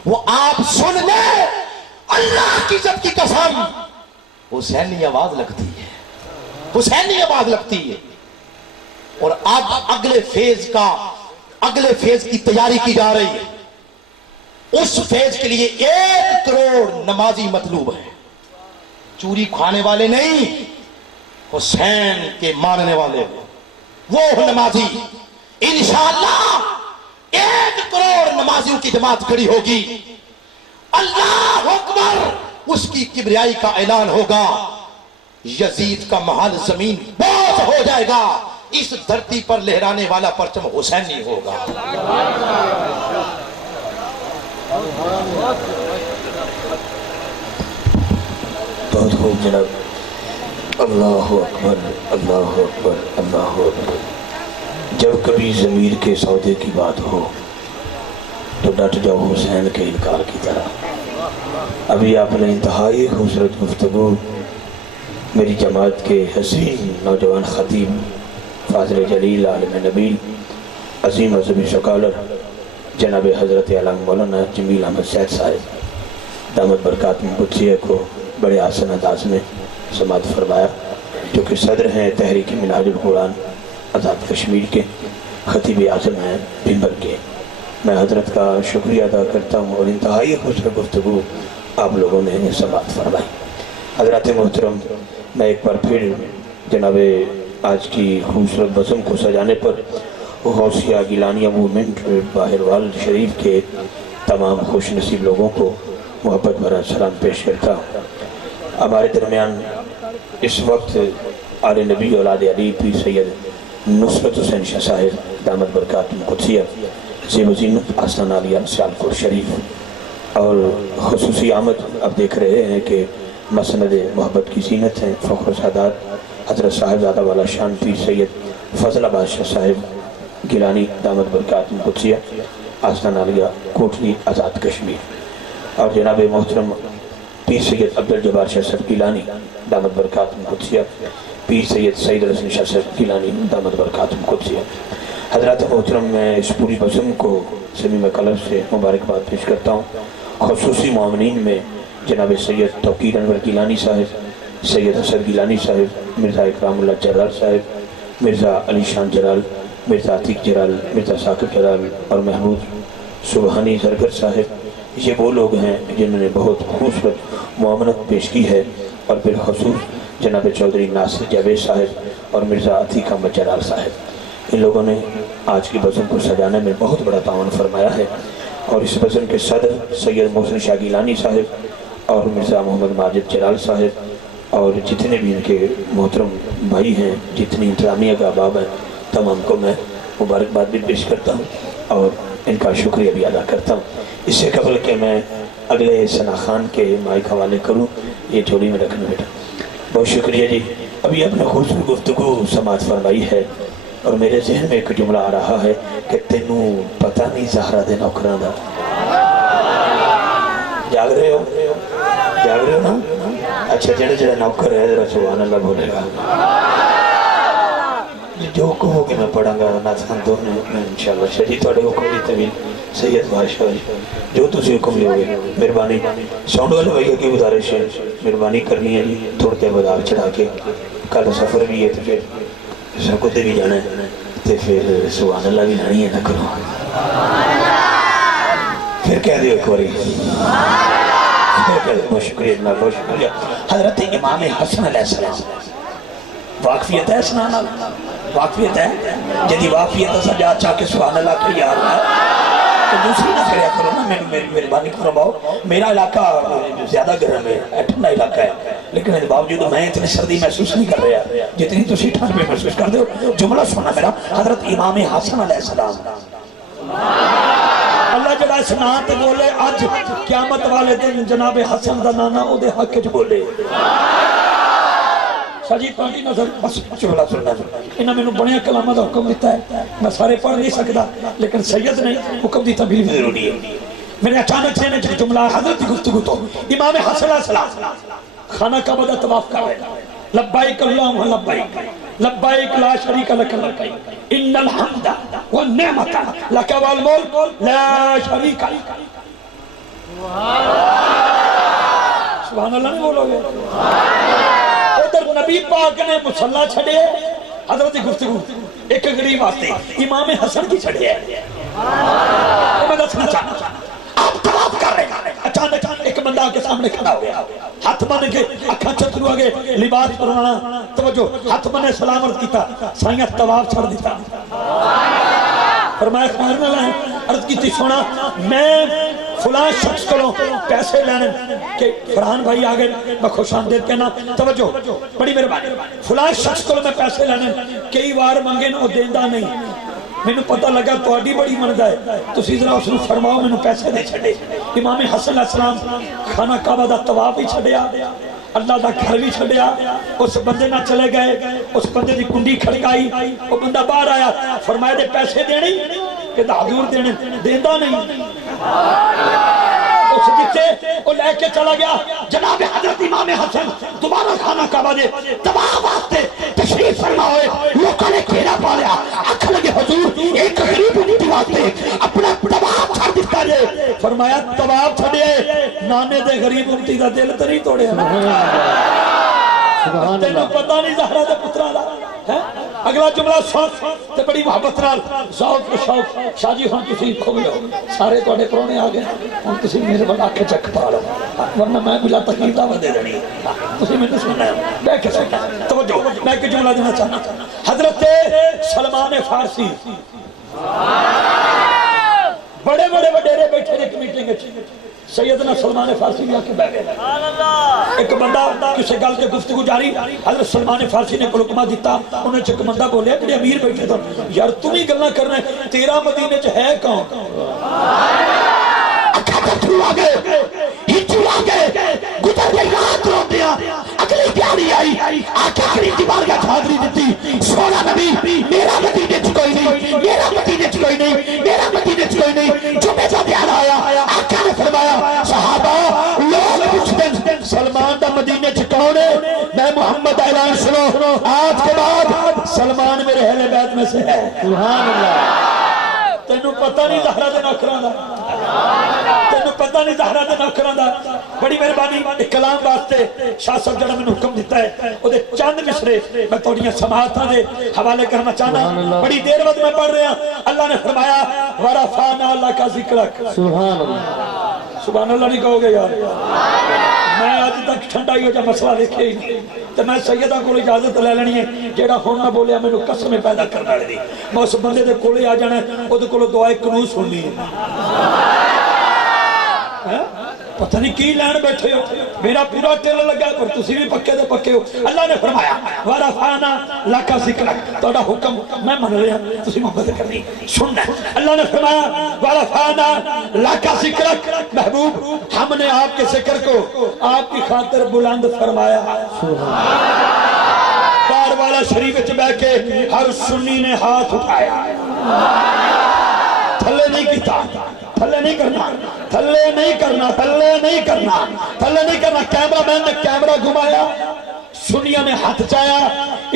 وہ آپ سن لیں، اللہ کی عزت کی قسم حسینی آواز لگتی ہے، حسینی آواز لگتی ہے۔ اور اب اگلے فیز کی تیاری کی جا رہی ہے۔ اس فیز کے لیے 1 کروڑ نمازی مطلوب ہے، چوری کھانے والے نہیں، حسین کے ماننے والے وہ نمازی۔ انشاءاللہ 1 کروڑ نمازیوں کی جماعت کھڑی ہوگی، اللہ اکبر، اس کی کبریائی کا اعلان ہوگا، یزید کا محل زمین بوجھ ہو جائے گا، اس دھرتی پر لہرانے والا پرچم حسینی ہوگا۔ بہت خوب جناب، اللہ اکبر، اللہ اکبر، اللہ اکبر۔ جب کبھی ضمیر کے سودے کی بات ہو تو ڈٹ جاؤ حسین کے انکار کی طرح۔ ابھی آپ نے انتہائی خوبصورت گفتگو میری جماعت کے حسین نوجوان خطیب، فاضل جلیل، عالم نبیل، عظیم مذہبی سکالر جناب حضرت علامہ مولانا جمیل احمد سید صاحب دامت برکاتہم قدسیہ کو بڑے آسان انداز میں سماعت فرمایا، جو کہ صدر ہیں تحریک منہاج القرآن آزاد کشمیر کے، خطیب اعظم ہیں بھمبر کے۔ میں حضرت کا شکریہ ادا کرتا ہوں اور انتہائی خوبصورت گفتگو آپ لوگوں نے سماعت فرمائی۔ حضرات محترم، میں ایک بار پھر جناب آج کی خوبصورت بزم کو سجانے پر غوثیہ گیلانیہ موومنٹ باہروال شریف کے تمام خوش نصیب لوگوں کو محبت بھرا سلام پیش کرتا ہوں۔ ہمارے درمیان اس وقت آل نبی اولاد علی پیر سید نصرت حسین شاہ صاحب دامت برکاتہم قدسیہ زیب و زینت آستانہ عالیہ سیالکوٹ شریف، اور خصوصی آمد اب دیکھ رہے ہیں کہ مسند محبت کی زینت ہیں فخر سادات حضرت صاحب زادہ والا شان پیر سید فضل آباد شاہ صاحب گیلانی دامت برکاتہم قدسیہ آستانہ عالیہ کوٹلی آزاد کشمیر، اور جناب محترم پیر سید عبدالجبار شاہ صاحب گیلانی دامت برکاتہم قدسیہ، پیر سید سعید الحسن شاہ صاحب گیلانی دامت برکاتہم قدسیہ۔ حضرات محترم، میں اس پوری بزم کو صمیم قلب سے مبارکباد پیش کرتا ہوں۔ خصوصی معاونین میں جناب سید توقیر انور گیلانی صاحب، سید حسن گیلانی صاحب، مرزا اکرام اللہ جلال صاحب، مرزا علی شان جلال، مرزا عتیق جلال، مرزا ثاقب جلال اور محمود سبحانی زرگر صاحب، یہ وہ لوگ ہیں جنہوں نے بہت خوبصورت معاونت پیش کی ہے، اور بالخصوص جناب چودھری ناصر جاوید صاحب اور مرزا عتیق احمد جلال صاحب، ان لوگوں نے آج کی بزم کو سجانے میں بہت بڑا تعاون فرمایا ہے۔ اور اس بزم کے صدر سید محسن شاہ گیلانی صاحب اور مرزا محمد ماجد جلال صاحب اور جتنے بھی ان کے محترم بھائی ہیں، جتنی انتظامیہ کا احباب ہیں، تمام کو میں مبارکباد بھی پیش کرتا ہوں اور ان کا شکریہ بھی ادا کرتا ہوں۔ اس سے قبل کہ میں اگلے ثنا خان کے مائک حوالے کروں، یہ جھولی میں رکھنا بیٹا۔ بہت شکریہ جی۔ ابھی اپنے خوبصورت گفتگو سماعت فرمائی ہے اور میرے ذہن میں ایک جملہ آ رہا ہے کہ تینوں پتہ نہیں زہرا دے نوکراں دا۔ جاگ رہے ہو؟ جاگ رہے ہو نا؟ اچھا، جڑے نوکر ہے ذرا سبحان اللہ بولے گا۔ جو کہو کہ میں پڑھاں گا ناتھان دونوں میں انشاءاللہ شہید توڑے حکم دی طویل سید بادشاہ جو تسی حکم لے ہوئے مہربانی ساؤنڈ والے بھائی کی گزارش ہے، مہربانی کرنی ہے جی، تھوڑتے بازار چڑھا کے کل سفر بھی ہے تو پھر سکوتے بھی جانا ہے تو پھر سبحان اللہ بھی لانی ہے نہ کرو، پھر کہہ دیو ایک باری، بہت شکریہ جناب، بہت شکریہ۔ حضرت امام حسن علیہ السلام واقفیت ہے سنانا، واقفیت ہے جدی واقفیت ہے سجاد چاہ کے سبحان اللہ کے یا اللہ تو دوسری نہ کریا کرو نا، مہربانی فرماؤ، میرا علاقہ زیادہ گرم ہے، ٹھنڈا علاقہ ہے، لیکن اس باوجود میں اتنی سردی محسوس نہیں کر رہا جتنی تسی ٹھنڈ میں محسوس کر دو۔ جملہ سنا میرا، حضرت امام حسن علیہ السلام، اللہ جڑا اس نام تے بولے اج قیامت والے دن جناب حسن دا نانا او دے حق وچ بولے۔ سجی پاکی نظر بس چولا سننا، انہاں میں بڑے کلامہ دا حکم دیتا ہے، میں سارے پڑھ نہیں سکتا، لیکن سید نے حکم دیتا بھی ضروری ہے۔ میں نے اچانک سے نے جملہ حضرت کی گفتگو تو امام حسن علیہ السلام خانہ کعبہ دا طواف کر رہے ہیں، لبیک اللہم لبیک لبیک لا شریک لک لبیک ان الحمد والنعمت لک والملک لا شریک لک۔ سبحان اللہ نہیں بولو گے؟ ادھر نبی پاک نے مصلی چھڑے، حضرت گفتگو ایک غریب آتے امام حسن کی چھڑے ہے، میں دسنا چاہتا آپ طواف کر رہے ہیں، اچانک ایک بندہ کے سامنے کھڑا ہو گیا، ہاتھ بن کے اکھاں چترو آگے لباس پرانا، توجہ ہاتھ بنے سلام عرض کیتا، سائیاں طواف چھڑ دیتا، فرمایا خیر نہ لائیں، عرض کیتی سونا میں فلان شخص کو پیسے لینے کہ فرحان بھائی آگے میں خوش آمدید کہنا، توجہ بڑی مہربانی، فلان شخص کو میں پیسے لینے کئی بار منگے نہ دیندہ نہیں، میں نے پتہ لگا تو آڈی بڑی مندہ ہے، تو ذرا اس نے فرماؤ میں نے پیسے دے چھڑے۔ امام حسن علیہ السلام خانہ کعبہ دا طواف بھی چھڑیا، اللہ دا گھر بھی چھڑیا، اس بندے نہ چلے گئے، اس بندے دی کنڈی کھڑکائی، وہ بندہ باہر آیا، فرمایا دے پیسے دینے کہ حضور دینے دیندہ نہیں، اس جتے وہ لے کے چلا گیا۔ جناب حضرت امام حسن دوبارہ خانہ کعبہ دے طواف واسطے تشریف فرما ہوئے، لوگوں نے گھیرا پا لیا، آنکھ لگے حضور ایک غریب انتی واسطے اپنا طواف چھڑ دیتا جے، فرمایا طواف چھڑے نانے دے غریب انتی دا دل تو نہیں توڑے، تینوں پتہ نہیں زہرہ دے پترہ دا، اگلا جملہ سوچ تے بڑی محبت نال ذوق و شوق، شاہ جی ہم تسی کھوے ہو سارے توڑے پرونے آگئے، ہم تسی میرے بڑا آنکھیں چک پا لو، ورنہ میں ملا تقریب دعوت دے دینی، تسی میں نے سننا ہے، بیٹھ کے سننا ہے، توجہ میں ایک جملہ دینا چاہنا، حضرت سلمان فارسی بڑے بڑے وڈیرے بیٹھے ایک میٹنگ اچھی، سیدنا سلمان فارسی بھی آکے بیٹھے، ایک بندہ کسی گل کے گفتگو جاری، حضرت سلمان فارسی نے کلکمہ دیتا، انہیں چک بندہ بولے کہ امیر بیٹھے تھا، یار تم ہی گلنا کرنا ہے، تیرا مدینہ چ ہے کون؟ اکھا پتھرو آگے، ہنچو آگے، گزر کے رات رو دیا، اگلی پیاری آئی، آکے آخری دیوار کا چھادری دیتی، سونا نبی میرا مدینہ چ کوئی نہیں، میرا مدینہ چ کوئی نہیں، میرا مدینہ چ کوئی نہیں، جو میں جب یاد آیا، آقا نے فرمایا صحابہ لوگ پوچھتے سلمان دا مدینہ چ کون ہے؟ میں محمد اعلان سنو، آج کے بعد سلمان میرے اہل بیت میں سے ہے، سبحان اللہ۔ تینوں پتہ نہیں زہرہ دے نوکران دا، تینوں پتہ نہیں زہرہ دے نوکران دا، بڑی مہربانی ایک کلام واسطے شاہ صاحب جڑا میں نے حکم دیتا ہے، وہ دے چند مصرے میں توڑیاں سماعتاں دے حوالے کرنا چاہنا، بڑی دیر وقت میں پڑھ رہے ہیں، اللہ نے فرمایا وَرَفَعْنَا لَكَ ذِكْرَكَ، سبحان اللہ، سبحان اللہ نہیں کہو گے یار، میں آج تک ٹھنڈائی ہو جا مسئلہ دیکھے ہی نہیں، تو میں سیدہ کو اجازت لے لینی ہے، جیڑا ہون نہ بولیا میں نے قسم پیدا کرنا لے دی، میں اس بندے دے کولے آ جانا ہے، وہ دے کولے دعائے کنو سننی ہے، پتہ نہیں کی لین بیٹھے ہو، میرا پورا ٹیل لگا ہے پر تسی بھی پکے دے پکے ہو، اللہ نے فرمایا وَرَفَعْنَا لَكَ ذِكْرَكَ، توڑا حکم میں من رہا تسی محبت کرنی سننا، اللہ نے فرمایا وَرَفَعْنَا لَكَ ذِكْرَكَ، محبوب ہم نے آپ کے ذکر کو آپ کی خاطر بلند فرمایا، پار والا شریف وچ بیٹھ کے ہر سنی نے ہاتھ اٹھایا، تھلے نہیں کیتا، تھلے نہیں کرنا، تھلے نہیں کرنا، تھلے نہیں کرنا، تھلے نہیں کرنا، کیمرہ مین نے کیمرہ گھمایا، سنیا نے ہاتھ چایا،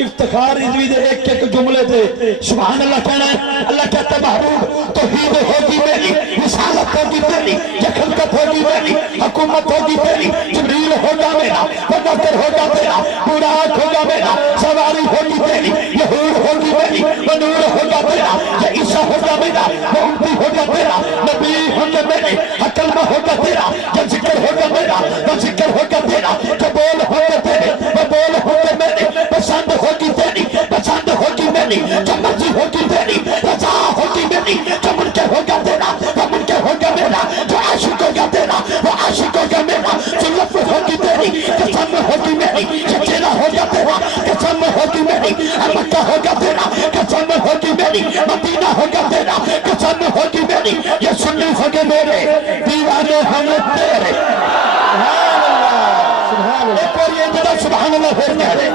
افتخار رضوی دے ایک ایک جملے تھے، سبحان اللہ کہنا ہے، اللہ کہتا ہے محبوب توحید ہوگی میری، رسالت ہوگی میری، خلقت ہوگی میری، حکومت ہوگی میری، جبریل ہوگا میرا، مدثر ہوگا میرا، براق ہوگا میرا، سواری ہوگی میری، یہود ہوگی میری، منور ہوگا میرا، یا عیسیٰ ہوگا میرا، محمدی ہوگا میرا، نبی ہوگا میرے، کلمہ ہوگا تیرا، یا ذکر ہوگا میرا، یا ذکر ہوگا تیرا، قبول ہوگا تیرے، قبول ہوگا میرے، پسند ہوگی تیری، پسند ہوگی میری، جو مرضی ہوگی تیری، رضا ہوگی میری، جو منکر ہوگا تیرا، وہ منکر ہوگا تیرا قسم ہوگی میری یہ سنی ہوگے میرے دیوانے ہم تیرے ایک اور یہ جدا سبحان اللہ پھر کہہ رہے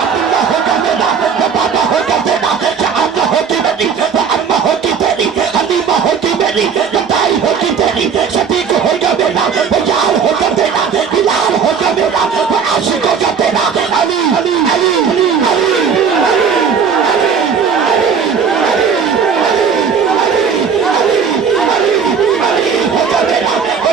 عبداللہ ہوگا میرا بابا ہوگا تیرا عمہ ہوگی میری عمہ ہوگی تیری حلیمہ ہوگی میری دائی ہوگی تیری صدیق ہوگا میرا یار ہوگا تیرا بلال ہوگا میرا عاشق ہوگا تیرا علی علی علی علی علی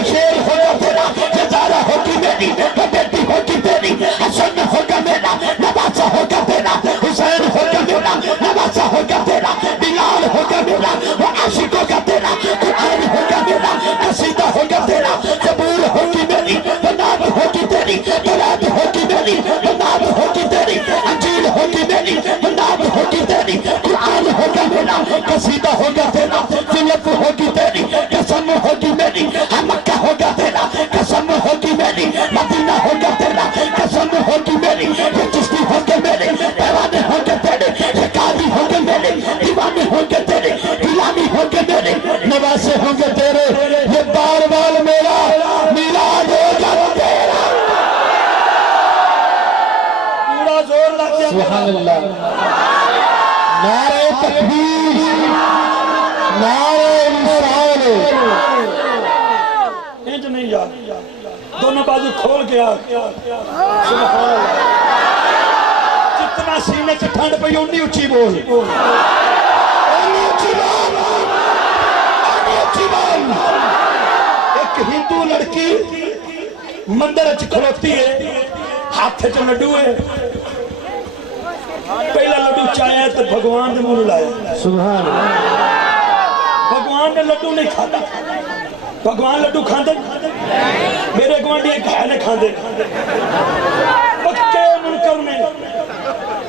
شیر ہوگا تیرا جزارہ ہوگی میری بیٹی ہوگی تیری حسن ہوگا میرا نواسہ ہوگا تیرا حسین ہوگا میرا نواسہ ہوگا تیرا بلال ہوگا میرا وہ عاشق ہوگا تیرا قرآن ہوگا میرا قصیدہ ہوگا تیرا زبور ہوگی میری نعت ہوگی تیری تورات ہوگی میری نعت ہوگی تیری انجیل ہوگی میری نعت ہوگی تیری قرآن ہوگا میرا قصیدہ ہوگا تیرا فلپ ہوگی تیری قسم ہوگی میری مکہ ہوگا تیرا قسم ہوگی میری مدینہ ہوگا تیرا قسم ہوگی میری یہ چشتی ہوگے میرے پیوانے ہوگے تیرے یہ قاضی ہوگے میرے دیوانے ہوگے تیرے غلامی ہوگے میرے نواسے ہوگے تیرے یہ بار بار میرا میلاد ہوگا تیرا پورا زور لگ گیا سبحان اللہ نعرہ تکبیر نعرہ رسالت نہیں یار دونوں بازو کھول کے آ سبحان اللہ جتنا سینے سے ٹھنڈ پہ اونی اچھی بول ایک ہندو لڑکی مندر کھلوتی ہے ہاتھ چ لڈو ہے پہلا لڈو چاہیا تو بھگوان نے منہ لایا سبحان اللہ بھگوان نے لڈو نہیں کھاتا بھگوان لڈو کھاندے میرے گوانڈی ایک ہے کھاندے پکے منکر میں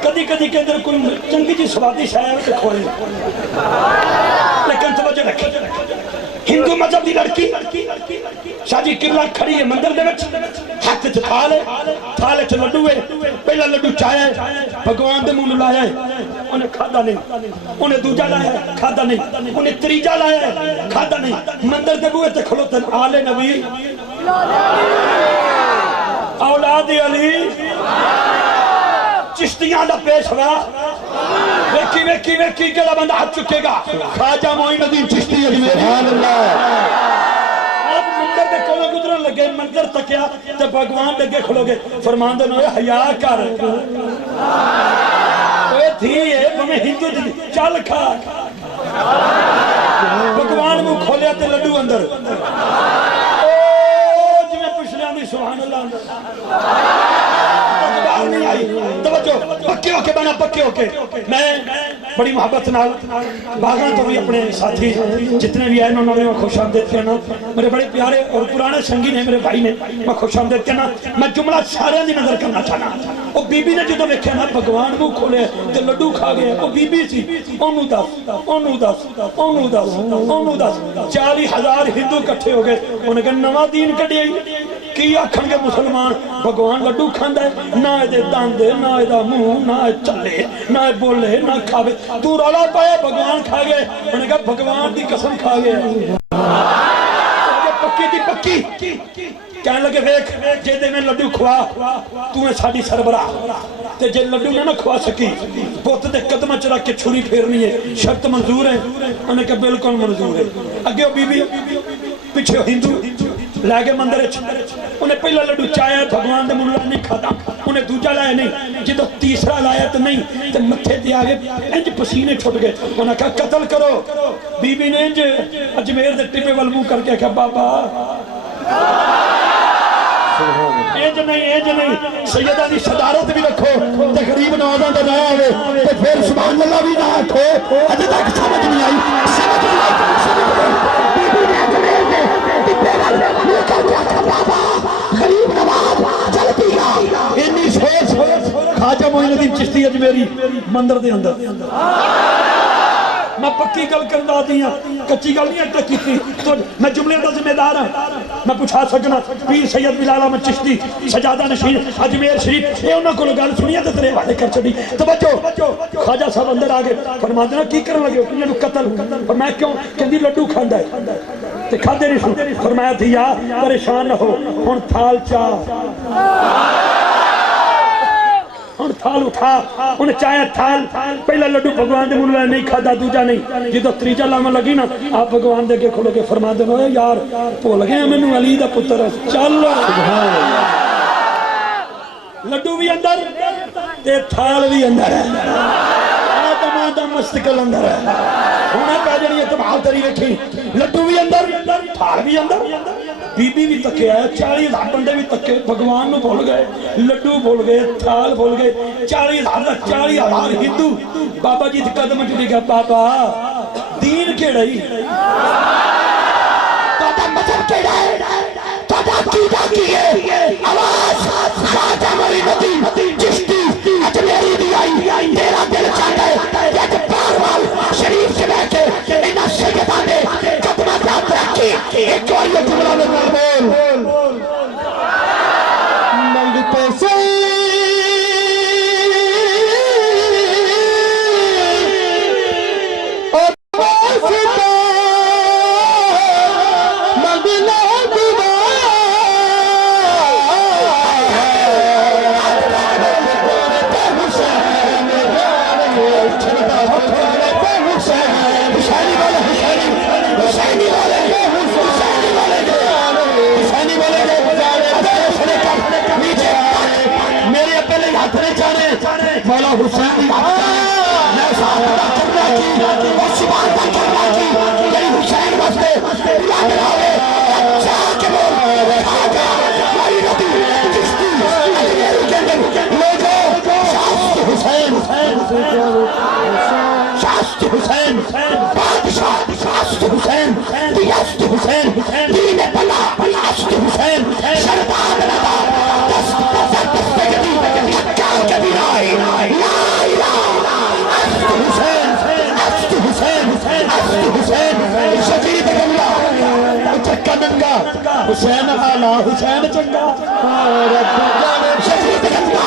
کدی کدی کے اندر کوئی چنگی جی سوادی شاید ہے کھوئی لیکن توجہ رکھے ہندو مذہب دی لڑکی شاہ جی قبلہ کھڑی ہے مندر دے وچ ہاتھ چ تھالے چ لڈو ہے پہلا لڈو چاہیا ہے بھگوان دے منہ لایا ہے انہیں کھادا نہیں انہیں دوجہ لایا ہے کھادا نہیں انہیں تریجہ لایا ہے کھادا نہیں مندر دے بوئے تے کھلوتن آل نبی اولاد علی چشتیاں دا پیش ہوا ویکی کلا بندہ ہاتھ چکے گا خواجہ معین الدین چشتی اجمیر سبحان اللہ آپ مندر دے کولو گزرن لگے منظر تکیا تے بھگوان لگے کھلو گے فرمان دے نوے حیا کر اے تھی ہے بمیں ہندو دی چل کھا بھگوان مو کھولیا تے لڈو اندر او جی میں پچھلیاں دی سبحان اللہ اندر نہیں آئی توجہ پکے ہو کے بنا پکے ہو کے میں بڑی محبت نال باغاں تو بھی اپنے ساتھی جتنے بھی آئے انہوں نے خوش آمدید کہنا میرے بڑے پیارے اور پرانے سنگی نے میرے بھائی نے میں خوش آمدید کہنا میں جملہ سارے دی نظر کرنا چاہنا وہ بی بی نے جو میں کہنا بھگوان مو کھولے تے لڈو کھا گئے وہ بی بی سی اونو دس 40,000 ہندو کٹھے ہو گئے انہیں کہا نواں دین کڑی کی آکھن گے مسلمان بھگوان لڈو کھاندہ ہے نہ دے داندے نہ دا منہ نہ چلے نہ بولے نہ کھاوے تو رولا پایا بھگوان کھا گئے انہوں نے کہا بھگوان دی قسم کھا گئے پکی دی پکی کہنے لگے ویک جے دے میں لڈو کھوا تو ہے ساڑی سربراہ تے جے لڈو نہ کھوا سکی بوت دے قدمہ چرا کے چھوڑی پھیرنی ہے شرط منظور ہے انہوں نے کہا بالکل منظور ہے اگے بی بی پیچھے ہندو لے گئے مندر انہیں پہلا لڈو چاہیا بھگوان دے منہ نہیں کھاتا انہیں دوجہ لایا نہیں جدو تیسرا لایا تو نہیں تو متھے دے آگے انج پسینے چھوٹ گئے انہوں نے کہا قتل کرو بی بی نے انج اجمیر دے ٹپے والمو کر کے کہا بابا انج نہیں سیدہ دی صدارت بھی رکھو تقریب نوازاں دا نیا ہوئے تو پھر سبحان اللہ بھی نہ رکھو اجھے تک سمجھ نہیں آئی غریب نواز چل پیا انی سوچ خواجہ معین الدین چشتی اجمیری مندر دے اندر میں پکی گل کرنا دیا کچی گل نہیں اٹک کی تو میں جملے کا ذمہ دار ہوں میں پوچھا سکنا پیر سید بلال احمد چشتی سجادہ نشین اجمیر شریف یہ انہوں کو گل سنی ہے تو تیرے حوالے کر چڑی توجہ خواجہ صاحب اندر آ گئے فرما دینا کی کرنے لگے ہو قتل اور میں کیوں کہ لڈو کھاندا ہے تے کھاندے نہیں سن فرمایا تھی یا پریشان نہ ہو ہن تھال چاہ ہن تھال اٹھا انہیں چاہیا تھال پہلا لڈو بھگوان دے منہ نہیں کھادا دوجا نہیں جدو تریجا لاون لگی نا آپ بھگوان دے کے کھلو کے فرما دے نو یار بھول گئے مینوں علی دا پتر چل سبحان اللہ لڈو بھی اندر تے تھال بھی اندر ہے آدم آدم مستقل اندر ہے ہونا پہ جڑی اتبال تری رکھی لڈو بھی اندر تھال بھی اندر بی بی بھی تکے ہے 40,000 بندے بھی تکے بھگوان نو بھول گئے لڈو بھول گئے تھال بھول گئے 40,000 ہندو بابا جی قدم چڑی گیا بابا دین کیڑی تاتا مذہب کیڑا ہے تاتا عقیدہ کی ہے آواز خواجہ معین الدین چشتی اجمیری دی آئی تیرا دل چاہتا ہے کہ بارمال شریف سے بیٹھے انہا سیدہ نے قدمہ جات رکھے ایک اور یہ جملہ میں بول منگ پیسے اور واسطہ مغلا دعا مولا حسین کی میں صحابہ کرنا کی اور سبحانہ کرنا کی یہی حسین واسطے بلا بلاوے اچھا کہ بول خواجہ معین الدین چشتی اجمیری کے اندر لوگوں شاست حسین شاست حسین بادشاہ شاست حسین دیست حسین دین بلا بلاست حسین سردار لدا دست دستگی مکہ کے بنائی لا الہ است حسین شدید گملا چکا ننگا حسین آلہ حسین چنگا شدید گملا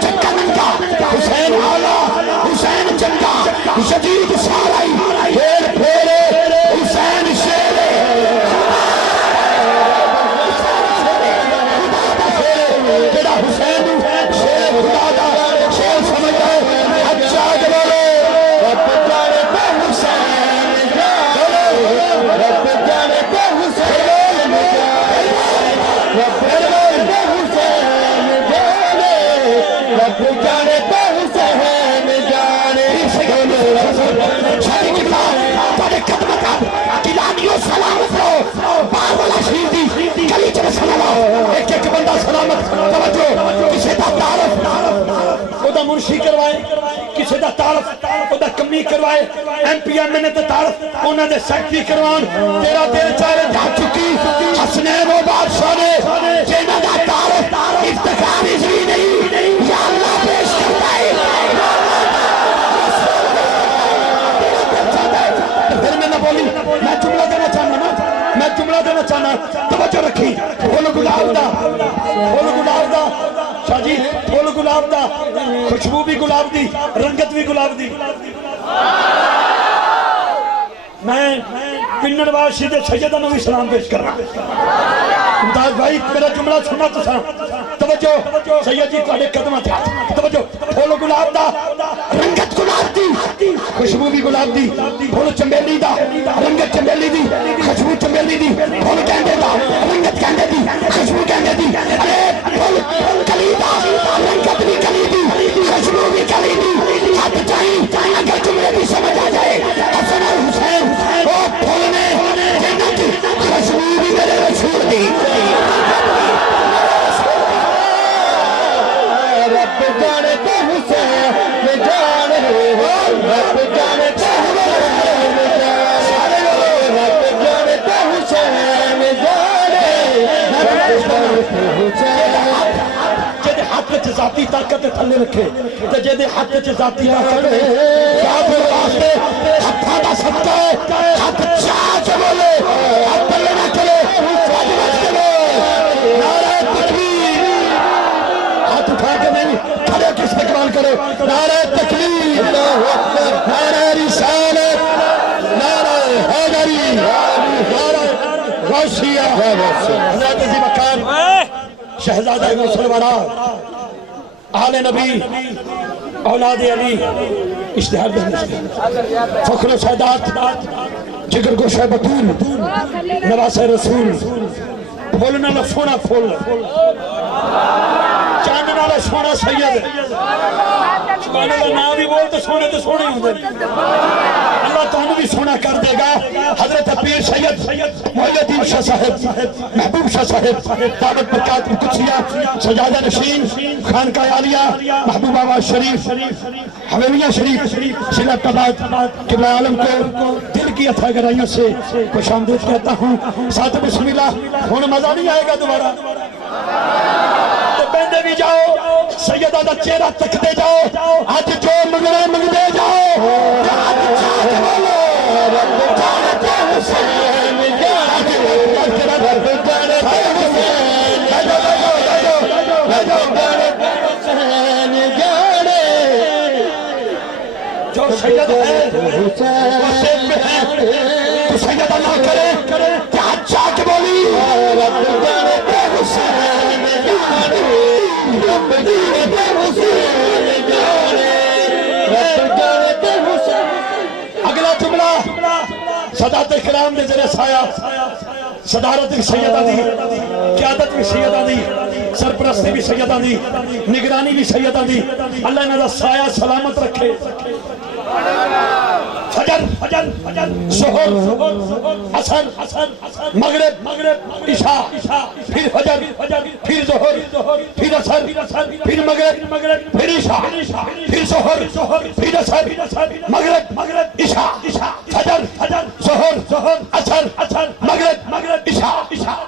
چکا ننگا حسین آلہ حسین چنگا شدید سارائی پھیر پھیرے حسین شیرے تیرا حسین شیر خدا دا شیر سمجھ گئے اچھا جبولے رب جانے پہ حسین رب جانے پہ حسین رب جانے پہ حسین جانے رب جانے پہ حسین جانے شاہی کتاب بڑے قدمت کلانیوں سلامت رہو بار والا شریف دی گلی چلے سلامت ایک ایک بندہ سلامت توجہ کسی دا تعارف او دا منشی کروائے کسی دا تعارف او دا کمی کروائے ایم پی ایم نے تعارف انہوں نے سیکٹری کروان تیرا دل چاہے جا چکی حسنین و بادشاہ نے جینا دا تعارف افتخار ازوی نہیں یا اللہ پیش کرتا ہے پھر میں نہ بولی میں جملہ دینا چاہنا نا میں جملہ دینا چاہنا توجہ رکھی پھول گلاب دا شاہ جی پھول گلاب دا خوشبو بھی گلاب دی رنگت بھی گلاب دی میں پنڈ والا شہید سیدہ نبی سلام پیش کر رہا امداد بھائی میرا جملہ سنا تو سا توجہ سید جی تھوڑے قدمہ تھا توجہ پھول گلاب دا رنگت گلاب دی خوشبو بھی گلاب دی پھول چمیلی دا رنگت چمیلی دی خوشبو چمیلی دی پھول کہندے دا رنگت کہندے دی خوشبو کہندے دی ارے پھول کلی دا رنگت بھی کلی دی خوشبو بھی کلی دی ہاتھ چاہیں اگر جملے بھی سمجھ آ جائے حسن اور حسین او پھول نے جنت خوشبو بھی میرے رسول دی رب جانے تو حسین جانے رب جانے تو حسین ذاتی طاقت تھلے رکھے تے جے ہاتھ چ ذاتی طاقت کافر واسطے ہتھاں دا صدقہ ہے ہاتھ چاچ بولے ہاتھ پلے نہ کرے نعرہ تکبیر ہاتھ اٹھا کے نہیں کھڑے کے استقبال کرے نعرہ تکبیر نعرہ رسالت نعرہ حیدری نعرہ غوثیہ حضرت ذی مکان شہزادہ مسلمانہ آل نبی اولاد علی اشتہار دہنے فخر و سعادات جگر گوشہ بطول نواس رسول پھولنا لفونا پھول چاندنا لفونا سید سبحان اللہ نام بھی بولتے سونے ہوں گے اللہ تعالیٰ بھی سونا کر دے گا حضرت پیر سید محی الدین شاہ صاحب محبوب شاہ صاحب دعوت برکات قدسیہ سجادہ نشین خانقاہ عالیہ محبوب آباد شریف حویلیہ شریف صلت آباد قبلہ عالم کو دل کی اتھا گرائیوں سے خوش آمدید کہتا ہوں ساتھ بسم اللہ ہونے مزہ نہیں آئے گا دوبارہ تو بندے بھی جاؤ سیدہ دا چہرہ تک دے جاؤ آج جو منگنے منگ دے جاؤ آج چاہتے بولو رب جانتے حسین آج تیرا رب جانتے حسین حسین جانے جو سید ہے حسین میں ہے تو سیدہ نہ کرے کیا چاہتے بولی رب جانتے حسین جانے رب جانتے حسین جانے رب جانتے حسین اگلا جملہ صدات کرام دے ذریعہ سایہ صدارت بھی سیدہ دی قیادت بھی سیدہ دی سرپرستی بھی سیدہ دی نگرانی بھی سیدہ دی اللہ نے دا سایہ سلامت رکھے فجر ظہر عصر مغرب عشاء پھر فجر پھر ظہر پھر عصر پھر مغرب پھر عشاء پھر ظہر پھر عصر مغرب عشاء فجر ظہر عصر مغرب عشاء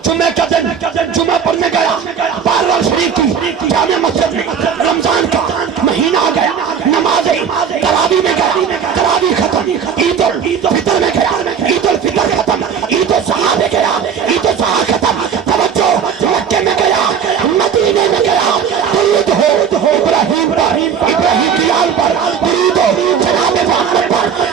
جمعہ کا دن جمعہ پڑھنے گیا بارواں شریف کی جامع مسجد میں رمضان کا مہینہ آ گیا نمازیں تراویح میں گیا تراویح ختم عید الفطر میں گیا عید الفطر ختم عید الاضحیٰ میں گیا عید الاضحیٰ ختم توجہ مکے میں گیا مدینے میں گیا درود ہو ابراہیم کی آل پر درود ہو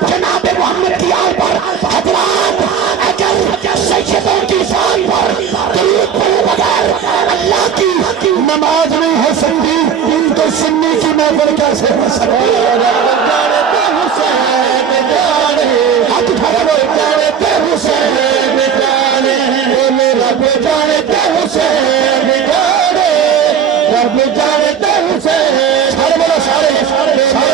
جناب محمد کی آل پر حضرات اگر سیدوں کی شان پر درود پڑھے بغیر اللہ کی نماز نہیں ہو سکتی تو سنی کی محفل کیسے ہو سکتی رب جانتے حسین جانے رب جانتے حسین جانے رب جانتے حسین سارے بولو سارے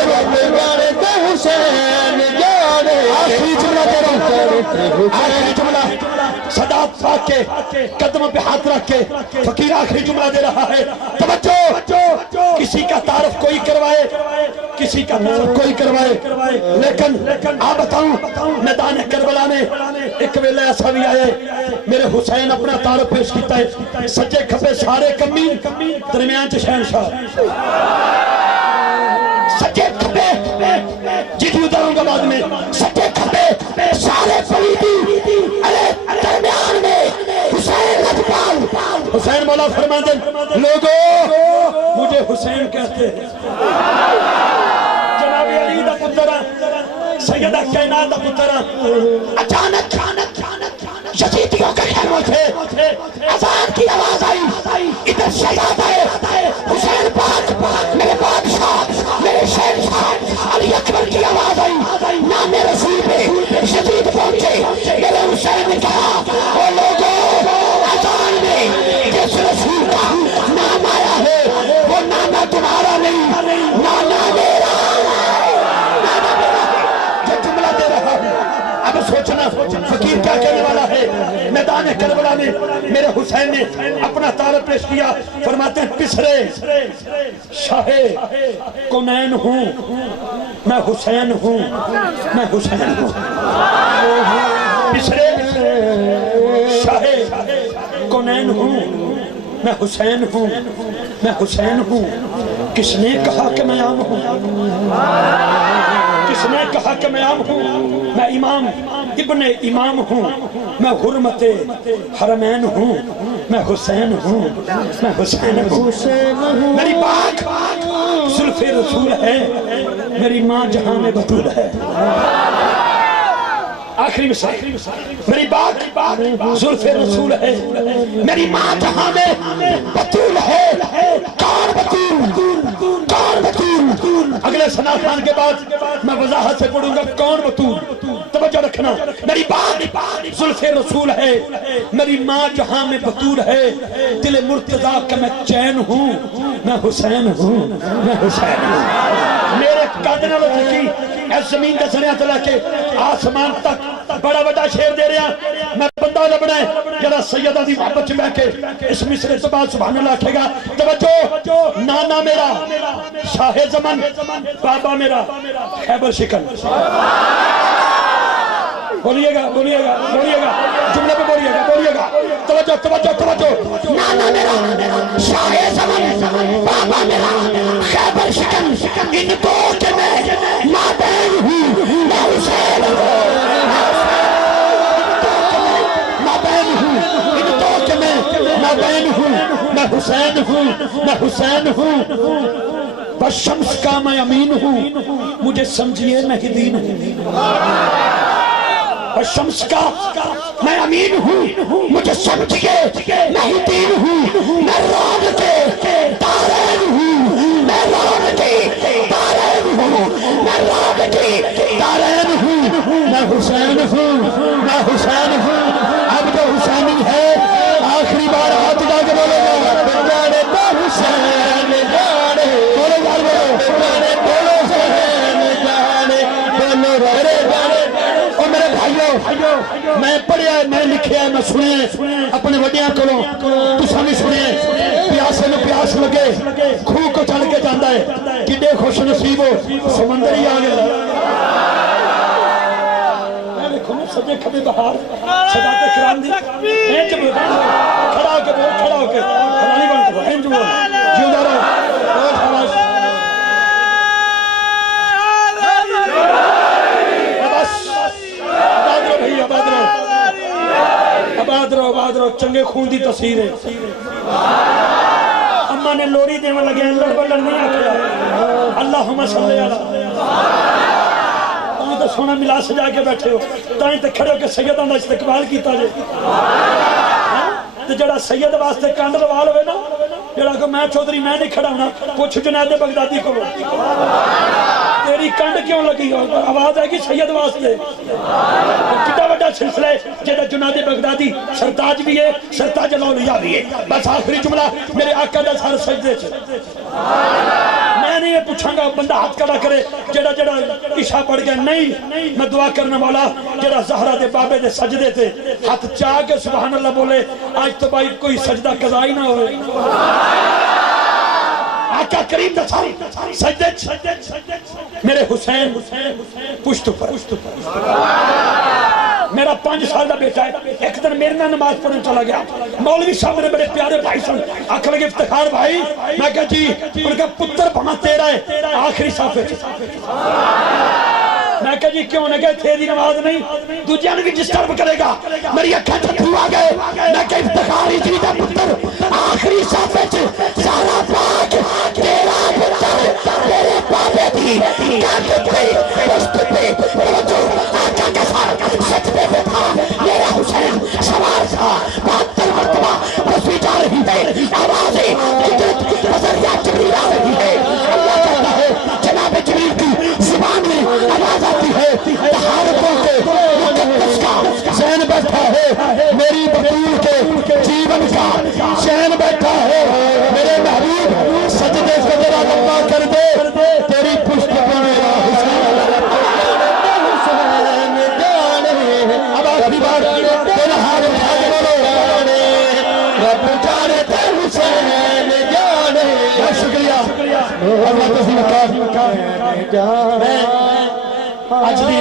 رب جانتے حسین جانے آخری جملہ دے رہا ہوں آخری جملہ صدات پاک کے قدم پہ ہاتھ رکھ کے فقیر آخری جملہ دے رہا ہے توجہ کسی کا تعارف کوئی کروائے کسی کا تعارف کوئی کروائے لیکن آپ بتاؤں میدان کربلا میں ایک ویلہ ایسا بھی آئے میرے حسین اپنا تعارف پیش کیتا ہے سجے کھپے سارے کمی درمیان چ شہنشاہ سجے کھپے جیتی اتاروں گا بعد میں سجے کھپے سارے پلیدی درمیان میں حسین لجپال حسین مولا فرما دیں لوگوں مجھے حسین کہتے ہیں جناب علی دا پتر سیدہ کائنات دا پتر اچانک یزیدیوں کے خیموں سے اذان کی آواز آئی ادھر شہزاد آئے حسین پاک میرے بادشاہ میرے شہنشاہ علی اکبر کی آواز آئی نام رسول پہ یزید پہنچے میرے حسین نے کہا او لوگوں اذان میں جس رسول کا نام آیا ہے وہ نام تمہارا نہیں نام میرا اب سوچنا فقیر کیا کہنے والا ہے میدان کربلا میں میرے حسین نے اپنا تعارف پیش کیا فرماتے ہیں پسرے شاہ کونین ہوں میں حسین ہوں میں حسین ہوں پسرے شاہ کونین ہوں میں حسین ہوں میں حسین ہوں کس نے کہا کہ میں عام ہوں؟ کس نے کہا کہ میں عام ہوں؟ میں امام ابن امام ہوں، میں حرمت حرمین ہوں، میں حسین ہوں، میں حسین ہوں۔ میری پاک زلف رسول ہے، میری ماں جہاں میں بطول ہے۔ آخری مثال، میری پاک زلف رسول ہے، میری ماں جہاں میں بطول ہے۔ کون بطول؟ کون بطول؟ اگلے ثنا خان کے بعد میں وضاحت سے پڑھوں گا کون بطول۔ توجہ رکھنا، میری پاک زلف رسول ہے، میری ماں جہاں میں بطول ہے۔ دل مرتضیٰ کا میں چین ہوں، میں حسین ہوں، میں حسین ہوں۔ میرے قدر نہ لکی اس زمین کے سنیا تلے کے آسمان تک بڑا بڑا شیر دے رہا۔ میں بندہ لبنا ہے جڑا سیدہ دی محبت میں کے اس مصرے سے بعد سبحان اللہ کہے گا۔ توجہ، نانا میرا شاہ زمن، بابا میرا خیبر شکن۔ بولیے گا بولیے گا بولیے گا، جملے پہ بولیے گا بولیے گا۔ توجہ توجہ توجہ، نانا میرا شاہ زمن، بابا میرا خیبر شکن۔ ان دو کے میں مابین ہوں، میں حسین ہوں، مابین ہوں۔ ان دو کے میں مابین ہوں، میں حسین ہوں، میں حسین ہوں۔ بس شمس کا میں امین ہوں، مجھے سمجھئے میں ہی دین ہوں۔ شمس کا میں امین ہوں، مجھے سمجھئے میں ہی دین ہوں۔ میں رون کے دارین ہوں، میں رون کے دارین ہوں، میں رون کے دارین ہوں۔ میں حسین ہوں، میں حسین ہوں۔ اب جو حسینی ہے آخری بار ہاتھ اٹھا کے بولے گا، جانے تو حسین جانے، بولو گا بولو، جانے بولو حسین جانے، بولو رہے جانے۔ میرے بھائیو، میں پڑھیا ہے، میں لکھیا ہے، میں سنے اپنے وڈیاں کروں، تساں بھی سنے۔ پیاسے میں پیاس لگے، کھو کو چڑھ کے جاندہ ہے، کڈے خوش نصیب ہو سمندر ہی آگے۔ میں دیکھو نا سجے کبھی بہار صداقت کرام دی اینج بول، کھڑا ہو کے بول، کھڑا ہو کے کھڑا نہیں بول، اینج بول، جیوندہ رہو، روز حواس۔ آباد رو چنگے خون دی تصویر ہے۔ اماں نے لوری دیوان لگے ہیں، لڑ بڑھ نہیں آکھیا اللہم صلی اللہ۔ تو سونا ملا سجا کے بیٹھے ہو، تائیں تے کھڑے ہو کے سیداں دا استقبال کیتا جے۔ تو جڑا سید واسطے کانڈ روال ہوئے نا، جڑا کہ میں چودھری میں نہیں کھڑا ہونا، پوچھ جنید بغدادی کو تیری کنڈ کیوں لگی ہو؟ آواز آئے گی سید واسطے۔ کتا بڑا سلسلہ ہے جیدہ جنید بغدادی سرتاج بھی ہے، سرتاج الاولیاء بھی ہے۔ بس آخری جملہ میرے آقا دا سار سجدے سے۔ میں نہیں یہ پوچھاں گا بندہ ہاتھ کھڑا کرے جڑا جڑا عشاء پڑھ گیا، نہیں، میں دعا کرنا مولا جڑا زہرہ دے بابے دے سجدے تھے ہاتھ چاہ کے سبحان اللہ بولے، آج تو بھائی کوئی سجدہ قضا ہی نہ ہوئے۔ آقا کریم دا سجدے میرے حسین پشت پر۔ میرا 5 سال دا بیٹا ہے، ایک دن میرے نہ نماز پڑھنے چلا گیا، مولوی صاحب میرے بڑے پیارے بھائی سن، آنکھ لگے افتخار بھائی، میں کہا جی، ان کا پتر بھانا تیرا ہے آخری صافے۔ میں کہا جی کیوں؟ نے کہا تیری نماز نہیں دوجہ نے بھی ڈسٹرب کرے گا۔ میری اکھا چھترو آ گئے، میں کہا افتخار اجری دا پتر آخری صافے سارا پاک تیرا پتر تیرے بابے دی کانت پہ پشت پہ توجہ آقا کا سار سجدے پہ تھا۔ میرا حسین سوار تھا، 72 مرتبہ تصویر جا رہی ہے، آوازیں قدرت نظریہ جبریل آ رہی ہے۔ اللہ کہتا ہے جناب جبریل کی زبان میں آواز آتی ہے، طہارتوں کے مقدس کا چین بیٹھا ہے، میری بطول کے جیون کا چین بیٹھا ہے۔ میرے محبوب سجدے سے ذرا لمبا کر دے، تیری پشت پہ میرا حسین جانے۔ اب آخری بار تیرا ہاتھ اٹھا کے بولو، رب جانے تے حسین جانے۔ بہت شکریہ اللہ تسلیم جانے۔ آج بھی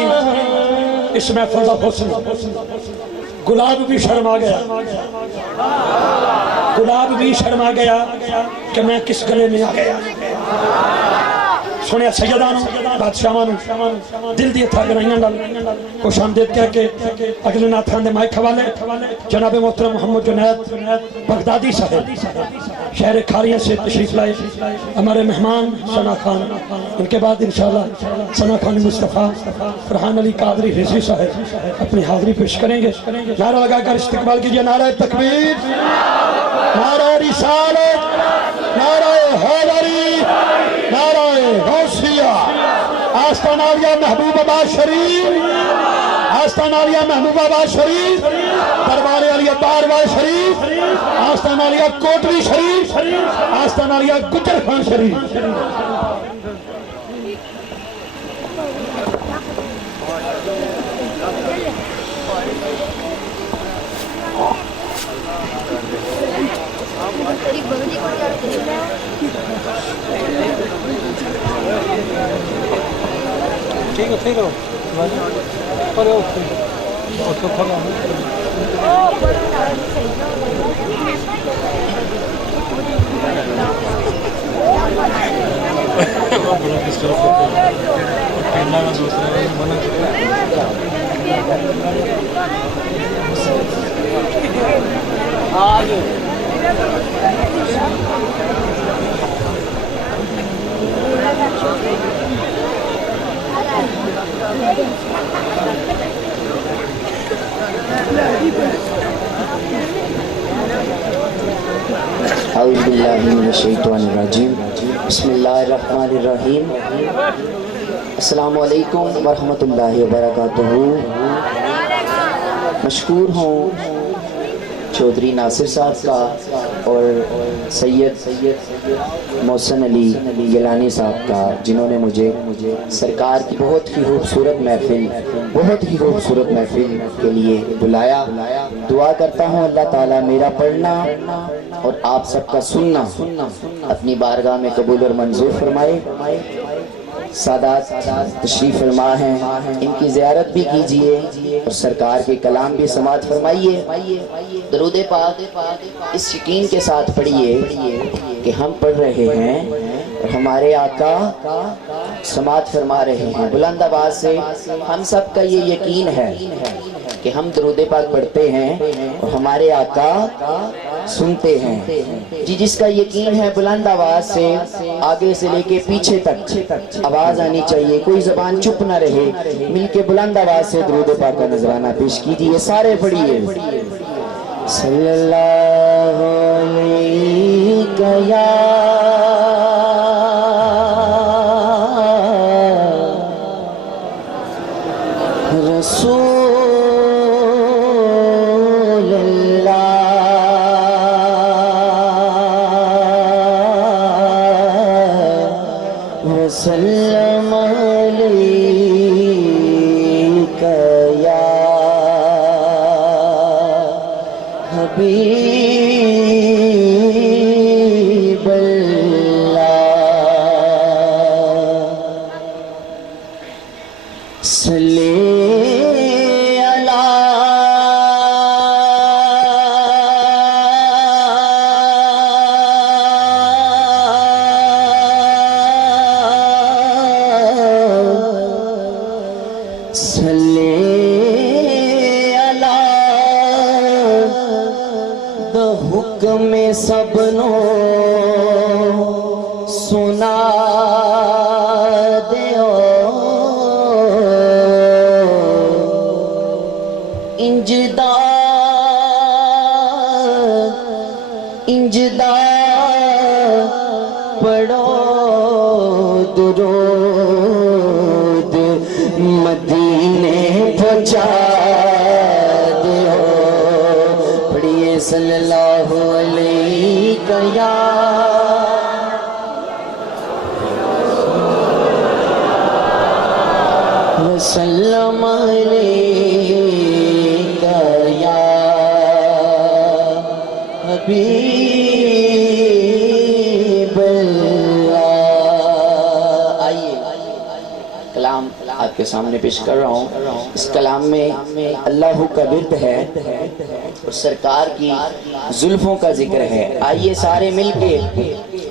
اس محفل کا حسن، گلاب بھی شرما گیا، گلاب بھی شرما گیا کہ میں کس گلے میں آ گیا۔ سنیا سیدانو بادشاہانو دل دی تھا گرائیاں ڈال خوش آمدید کہہ کے اگلے ناتھان دے مائک حوالے جناب محترم محمد جنید بغدادی صاحب شہر کھاریاں سے تشریف لائے ہمارے مہمان ثنا خان، ان کے بعد انشاءاللہ ثنا خان مصطفیٰ فرحان علی قادری رضوی صاحب اپنی حاضری پیش کریں گے. نعرہ لگا کر استقبال کیجئے. نعرہ تکبیر، نعرہ رسالت، نعرہ حیدری، نعرہ غوثیہ. آستان عالیہ محبوب آباد شریف، آستان عالیہ محبوب آباد شریف، دربار عالیہ بارواہ شریف، آستان عالیہ کوٹلی شریف، آستان عالیہ گجر خان شریف. ٹھیک ہے اعوذ باللہ من الشیطان الرجیم. بسم اللہ الرحمن الرحیم. السلام علیکم ورحمۃ اللہ وبرکاتہ. مشکور ہوں چودھری ناصر صاحب کا اور سید محسن علی گیلانی صاحب کا، جنہوں نے مجھے سرکار کی بہت ہی خوبصورت محفل کے لیے بلایا. دعا کرتا ہوں اللہ تعالیٰ میرا پڑھنا اور آپ سب کا سننا اپنی بارگاہ میں قبول اور منظور فرمائے. سادات تشریف فرما ہیں، ان کی زیارت بھی کیجئے اور سرکار کے کلام بھی سماعت فرمائیے. درود پاک اس یقین کے ساتھ پڑھیے کہ ہم پڑھ رہے ہیں اور ہمارے آقا سماعت فرما رہے ہیں. بلند آواز سے ہم سب کا یہ یقین ہے کہ ہم درود پاک پڑھتے ہیں اور ہمارے آقا سنتے ہیں. جس کا یقین ہے بلند آواز سے آگے سے لے کے پیچھے تک آواز آنی چاہیے، کوئی زبان چپ نہ رہے. مل کے بلند آواز سے درود پاک کا نذرانہ پیش کیجیے. سارے پڑھیے. صلی اللہ علیہ یا رسول وسلم علیکہ یا حبیب اللہ. صلی حکم سب نو سنا دیو انجدا پڑھو درود مدینے پہنچا دیو. پڑھیے صلی اللہ علیہ یا وسلم علیکہ یا حبیب اللہ. آئیے کلام آپ کے سامنے پیش کر رہا ہوں. اس کلام میں اللہ کا ورد ہے اور سرکار کی زلفوں کا ذکر ہے. آئیے سارے مل کے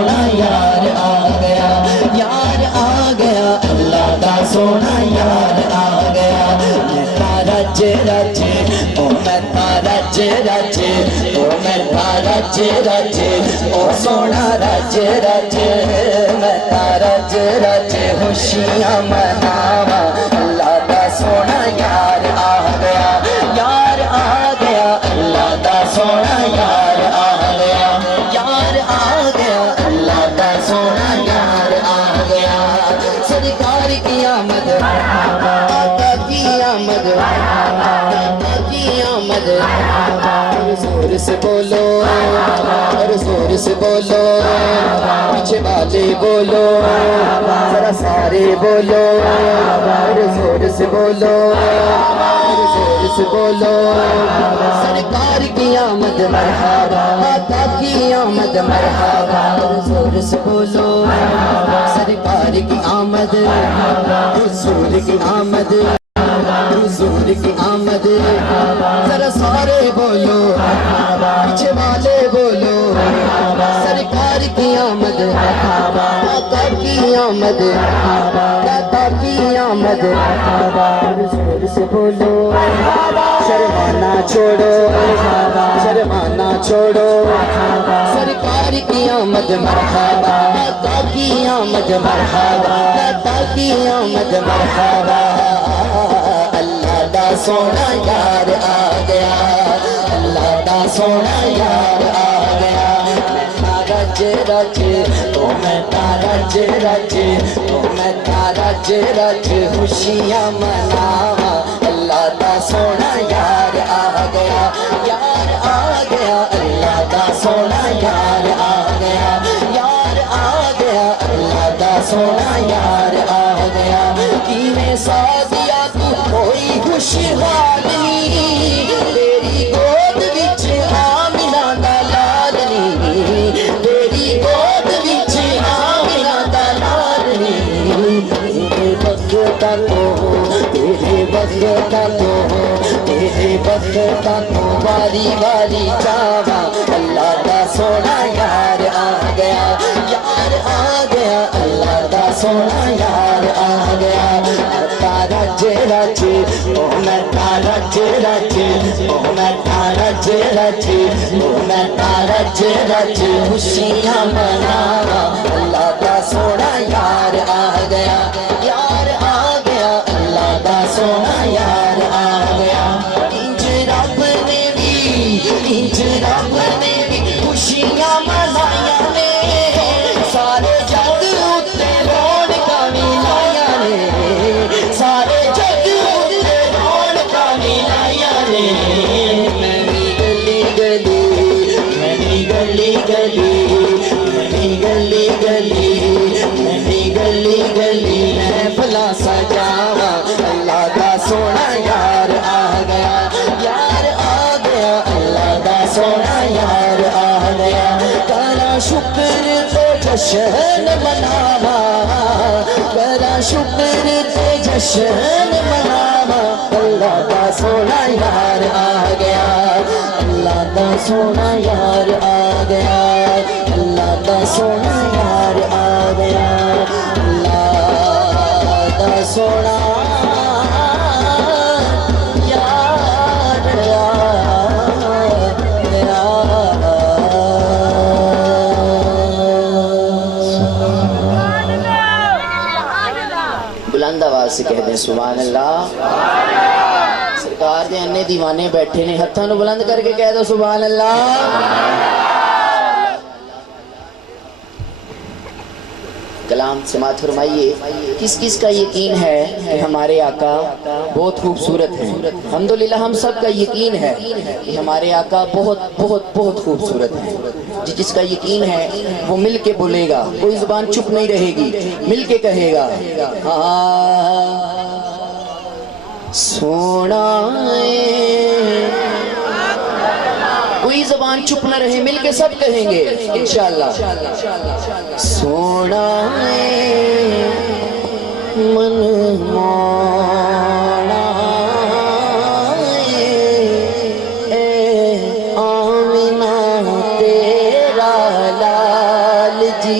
سونا یار آ گیا یار آ گیا اللہ دا سونا یار آ گیا میں تارا رج او میں تارا رج او میں تارا رج او سونا رج میں تارا رج خوشیاں مناواں اللہ دا سونا یار آ گیا یار آ گیا اللہ دا سونا یار آ گیا یار آ گیا اللہ دا سونا یار آ گیا سرکار کی آمد آقا کی آمد آقا کی آمد زور سے بولو اور زور سے بولو پیچھے والے بولو ذرا سارے بولو اور زور سے بولو اور زور سے بولو سرکار کی آمد مرحبا آقا کی آمد مرحبا اور زور سے بولو سرکار کی آمد حضور کی آمد حضور کی آمد ذرا سارے بولو پیچھے والے بولو سرکار کی آمد آقا کی آمد دادا کی آمد زور سے بولو شرمانا چھوڑو شرمانا چھوڑو سرکار کی آمد مرحبا آقا کی آمد مرحبا دادا کی آمد مرحبا اللہ دا سونا یار آ گیا اللہ دا سونا یار آ گیا میں تارا رج او میں تارا رج او میں تارا رج خوشیاں مناواں اللہ دا سونا یار آ گیا یار آ گیا اللہ دا سونا یار آ گیا یار آ گیا اللہ دا سونا یار آ گیا کیویں سازیا تو کوئی خوشحال نہیں تیری گود وچ آمنہ دا لال نہیں تیری گود وچ آمنہ دا لال نہیں تیرے بغتا تو تیرے بغتا تو تیرے بغتا تو واری واری جاواں اللہ دا سونا یار آ گیا یار آ گیا اللہ دا سونا یار آ گیا تارا رج او میں تارا رج او میں تارا رج او میں تارا رج خوشیاں مناواں اللہ دا سونا یار آ گیا یار آ گیا اللہ دا سونا یار آ گیا انج رب نے بھی خوشیاں منائیاں نے سارے جگ اتے رونقاں وی لائیاں نے سارے جگ اتے رونقاں وی لائیاں نے میں بھی گلی گلی میں بھی گلی گلی میں بھی گلی گلی میں بھی گلی گلی میں بھلا سجاواں اللہ دا سونا یار آ گیا یار آ گیا اللہ دا سونا یار آ گیا کرا شکر تے جشن مناواں کرا شکر تے جشن مناواں اللہ دا سونا یار آ گیا اللہ دا سونا یار آ گیا اللہ دا سونا یار آ گیا اللہ دا سونا یار آ گیا بلند آواز سے کہہ دیں سبحان اللہ سرکار دے انے دیوانے بیٹھے نے ہتھاں نو بلند کر کے کہہ دو سبحان اللہ کلام سماعت فرمائیے کس کس کا یقین ہے کہ ہمارے آقا بہت خوبصورت ہیں الحمدللہ ہم سب کا یقین ہے کہ ہمارے آقا بہت بہت بہت خوبصورت ہیں جس کا یقین ہے وہ مل کے بولے گا کوئی زبان چپ نہیں رہے گی مل کے کہے گا سونا کوئی زبان چپ نہ رہے مل کے سب کہیں گے انشاءاللہ سونا من مانا آمینہ تیرا لال جی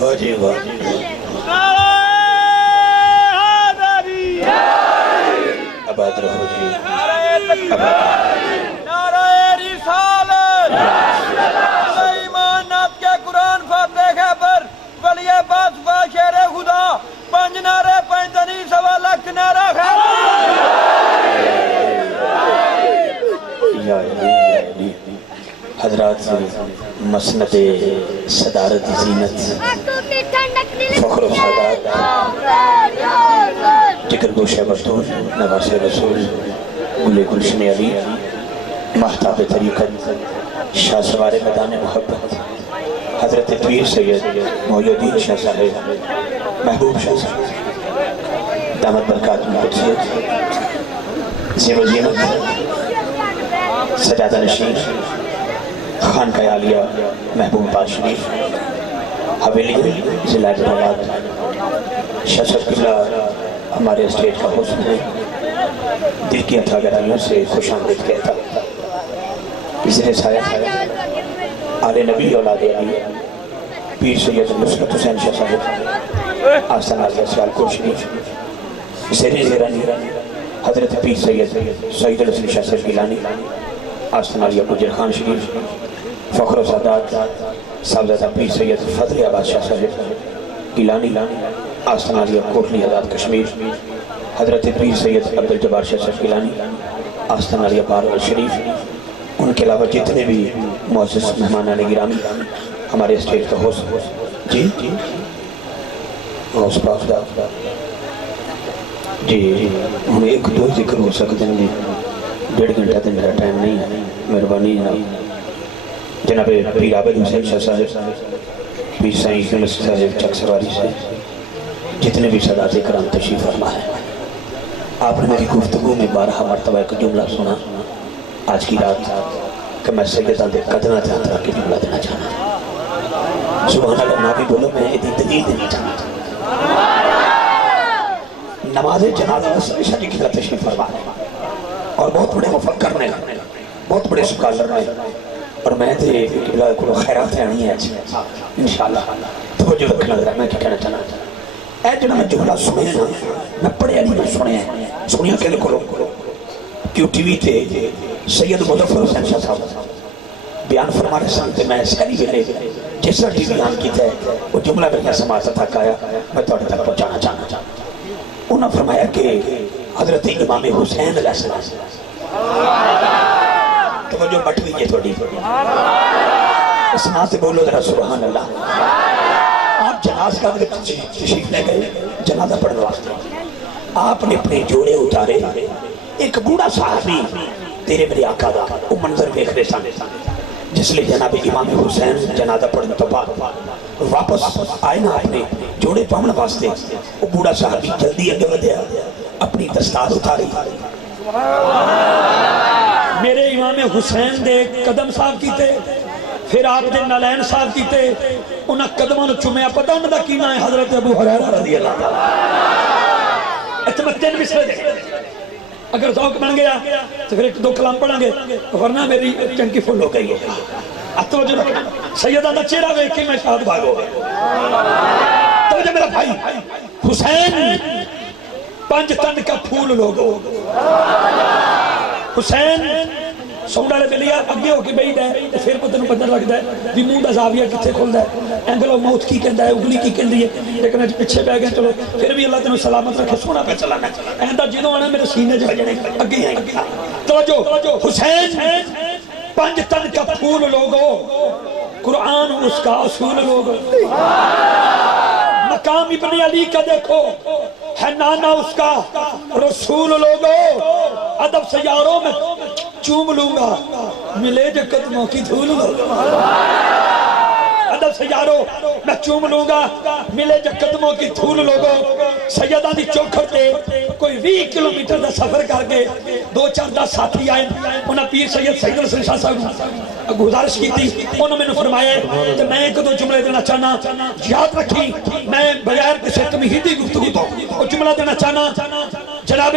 واہ جی واہ آباد رہو جی نعرہ رسالت ایمانت کے قرآن فاتح خیبر ولی باس با شیر خدا پنج نعرے پینتنی سوا لکھ نعرہ خیبر یا علی حضرات مسند صدارت زینت فخر و سعادت جگر گوشہ مردود نواز رسول گل گلشن علی محتاب طریقت شاہ سوار میدان محبت حضرت پیر سید محی الدین شاہ صاحب محبوب شاہ صاحب دامت برکات قدسیت زیب و زینت سجادہ نشین خان کا عالیہ محبوب آباد شریف حویلی ضلع حیدرآباد شاہ صاحب قبلہ ہمارے اسٹیٹ کا حسن ہے دل کی عطا گرائیوں سے خوش آمدید کہتا زیر سایہ آل نبی اولاد علی پیر سید نصرت حسین شاہ صاحب آستان آزیہ سیالکوٹ شریف زیر زیرانی حضرت پیر سید سعید الحسن شاہ صاحب گیلانی آستان آزیہ گجر خان شریف فخر و سعادت صاحبزادہ پیر سید فضل عباس شاہ صاحب گیلانی آستان آزیہ کوٹلی آزاد کشمیر حضرت پیر سید عبدالجبار شاہ صاحب گیلانی آستان آزیہ بارول شریف ان کے علاوہ جتنے بھی معزز مہمانان گرامی ہمارے اسٹیٹ کا ہوسٹ جی غوث پاک دا جی ہم ایک دو ذکر ہو سکتے ہیں 1.5 گھنٹہ تو میرا ٹائم نہیں ہے مہربانی جناب پیر عابد حسین شاہ صاحب پیر سائیں یونس صاحب چک سواری سے جتنے بھی سادات کرام تشریف فرما ہے آپ نے میری گفتگو میں 12 مرتبہ ایک جملہ سنا آج کی رات کہ میں سیدہ دے قدمہ چاہتا کہ جملہ دینا چاہنا سبحان اللہ نابی بولو میں ایدی دلیل دینا چاہنا نماز جنازہ میں شاہ جی کی تشریف فرما ہے اور بہت بڑے مفکر نے بہت بڑے سکالر نے اور میں تھے قبلہ کو خیرات ہے نہیں ہے انشاءاللہ توجہ رکھنا ذرا میں کیا کہنا چاہنا اے جنہاں میں جملہ سنے نا میں پڑھے نہیں میں سنے ہیں سنیا کہ لکھو کیوں ٹی وی تھے سید مظفر حسین شاہ صاحب بیان فرما رہے سنتے میں سہری بلے جس طرح ٹی وی بیان کی تھے وہ جملہ میں سماعت تک آیا میں توڑے تک پہنچانا چاہنا انہوں نے فرمایا کہ حضرت امام حسین علیہ السلام توجہ بٹ دیجئے تھوڑی اس نا سے بولو ذرا سبحان اللہ آپ جناز کا تشریف لے گئے جنازہ پڑھنے واسطے آپ نے اپنے جوڑے اتارے ایک بوڑھا صحابی تیرے میرے آقا دا وہ منظر دیکھ رہے سامنے جس لئے جناب امام حسین جنازہ پڑھنے تو بعد واپس آئے نا اپنے جوڑے پامن واسطے وہ بوڑھا صحابی جلدی اگے ودیا اپنی دستار اتاری میرے امام حسین دے قدم صاحب کیتے پھر آپ دے نالین صاحب کیتے انہاں قدموں نے چمیا پتہ انہاں دا کینا ہے حضرت ابو ہریرہ رضی اللہ تعالیٰ اتمتین بسرے دے اگر ذوق بن گیا تو پھر 1-2 کلام پڑھیں گے ورنہ میری چنکی فل ہو گئی ہے توجہ رکھنا سیدہ دا چہرہ وے کہ میں شاد بھاگو توجہ میرا بھائی حسین 5 تن کا پھول لوگو حسین سونڈا لے بلیا اگے ہو کے بیٹھ ہے پھر کو تنوں پتہ لگتا ہے بھی منہ دا زاویہ کتنے کھلدا ہے اینگل آف ماؤتھ کی کہندا ہے اگلی کی کہندی ہے لیکن اج پیچھے پہ گئے چلو پھر بھی اللہ تنوں سلامت رکھے سونا پہ چلانا ایندا جدوں آنا میرے سینے وچ بجنے اگے ہیں توجہ حسین 5 تن کا پھول لوگو قرآن اس کا اصول لوگو مقام ابن علی کا دیکھو ہے نانا اس کا رسول لوگو ادب سے یاروں میں چوم لوں گا ملے جو قدموں کی دھول لوگو ادب سے یاروں میں چوم لوں گا ملے جو قدموں کی دھول لوگو سیدہ دی چوکھر تے کوئی 20 کلومیٹر دا سفر کر کے 2-4 ساتھی آئے انہاں پیر سید الحسن شاہ صاحب گزارش کی تھی انہوں نے فرمایا کہ میں 1-2 جملے دینا چاہنا یاد رکھی میں بغیر کسی تمہیدی گفتگو تو وہ جملہ دینا چاہنا جناب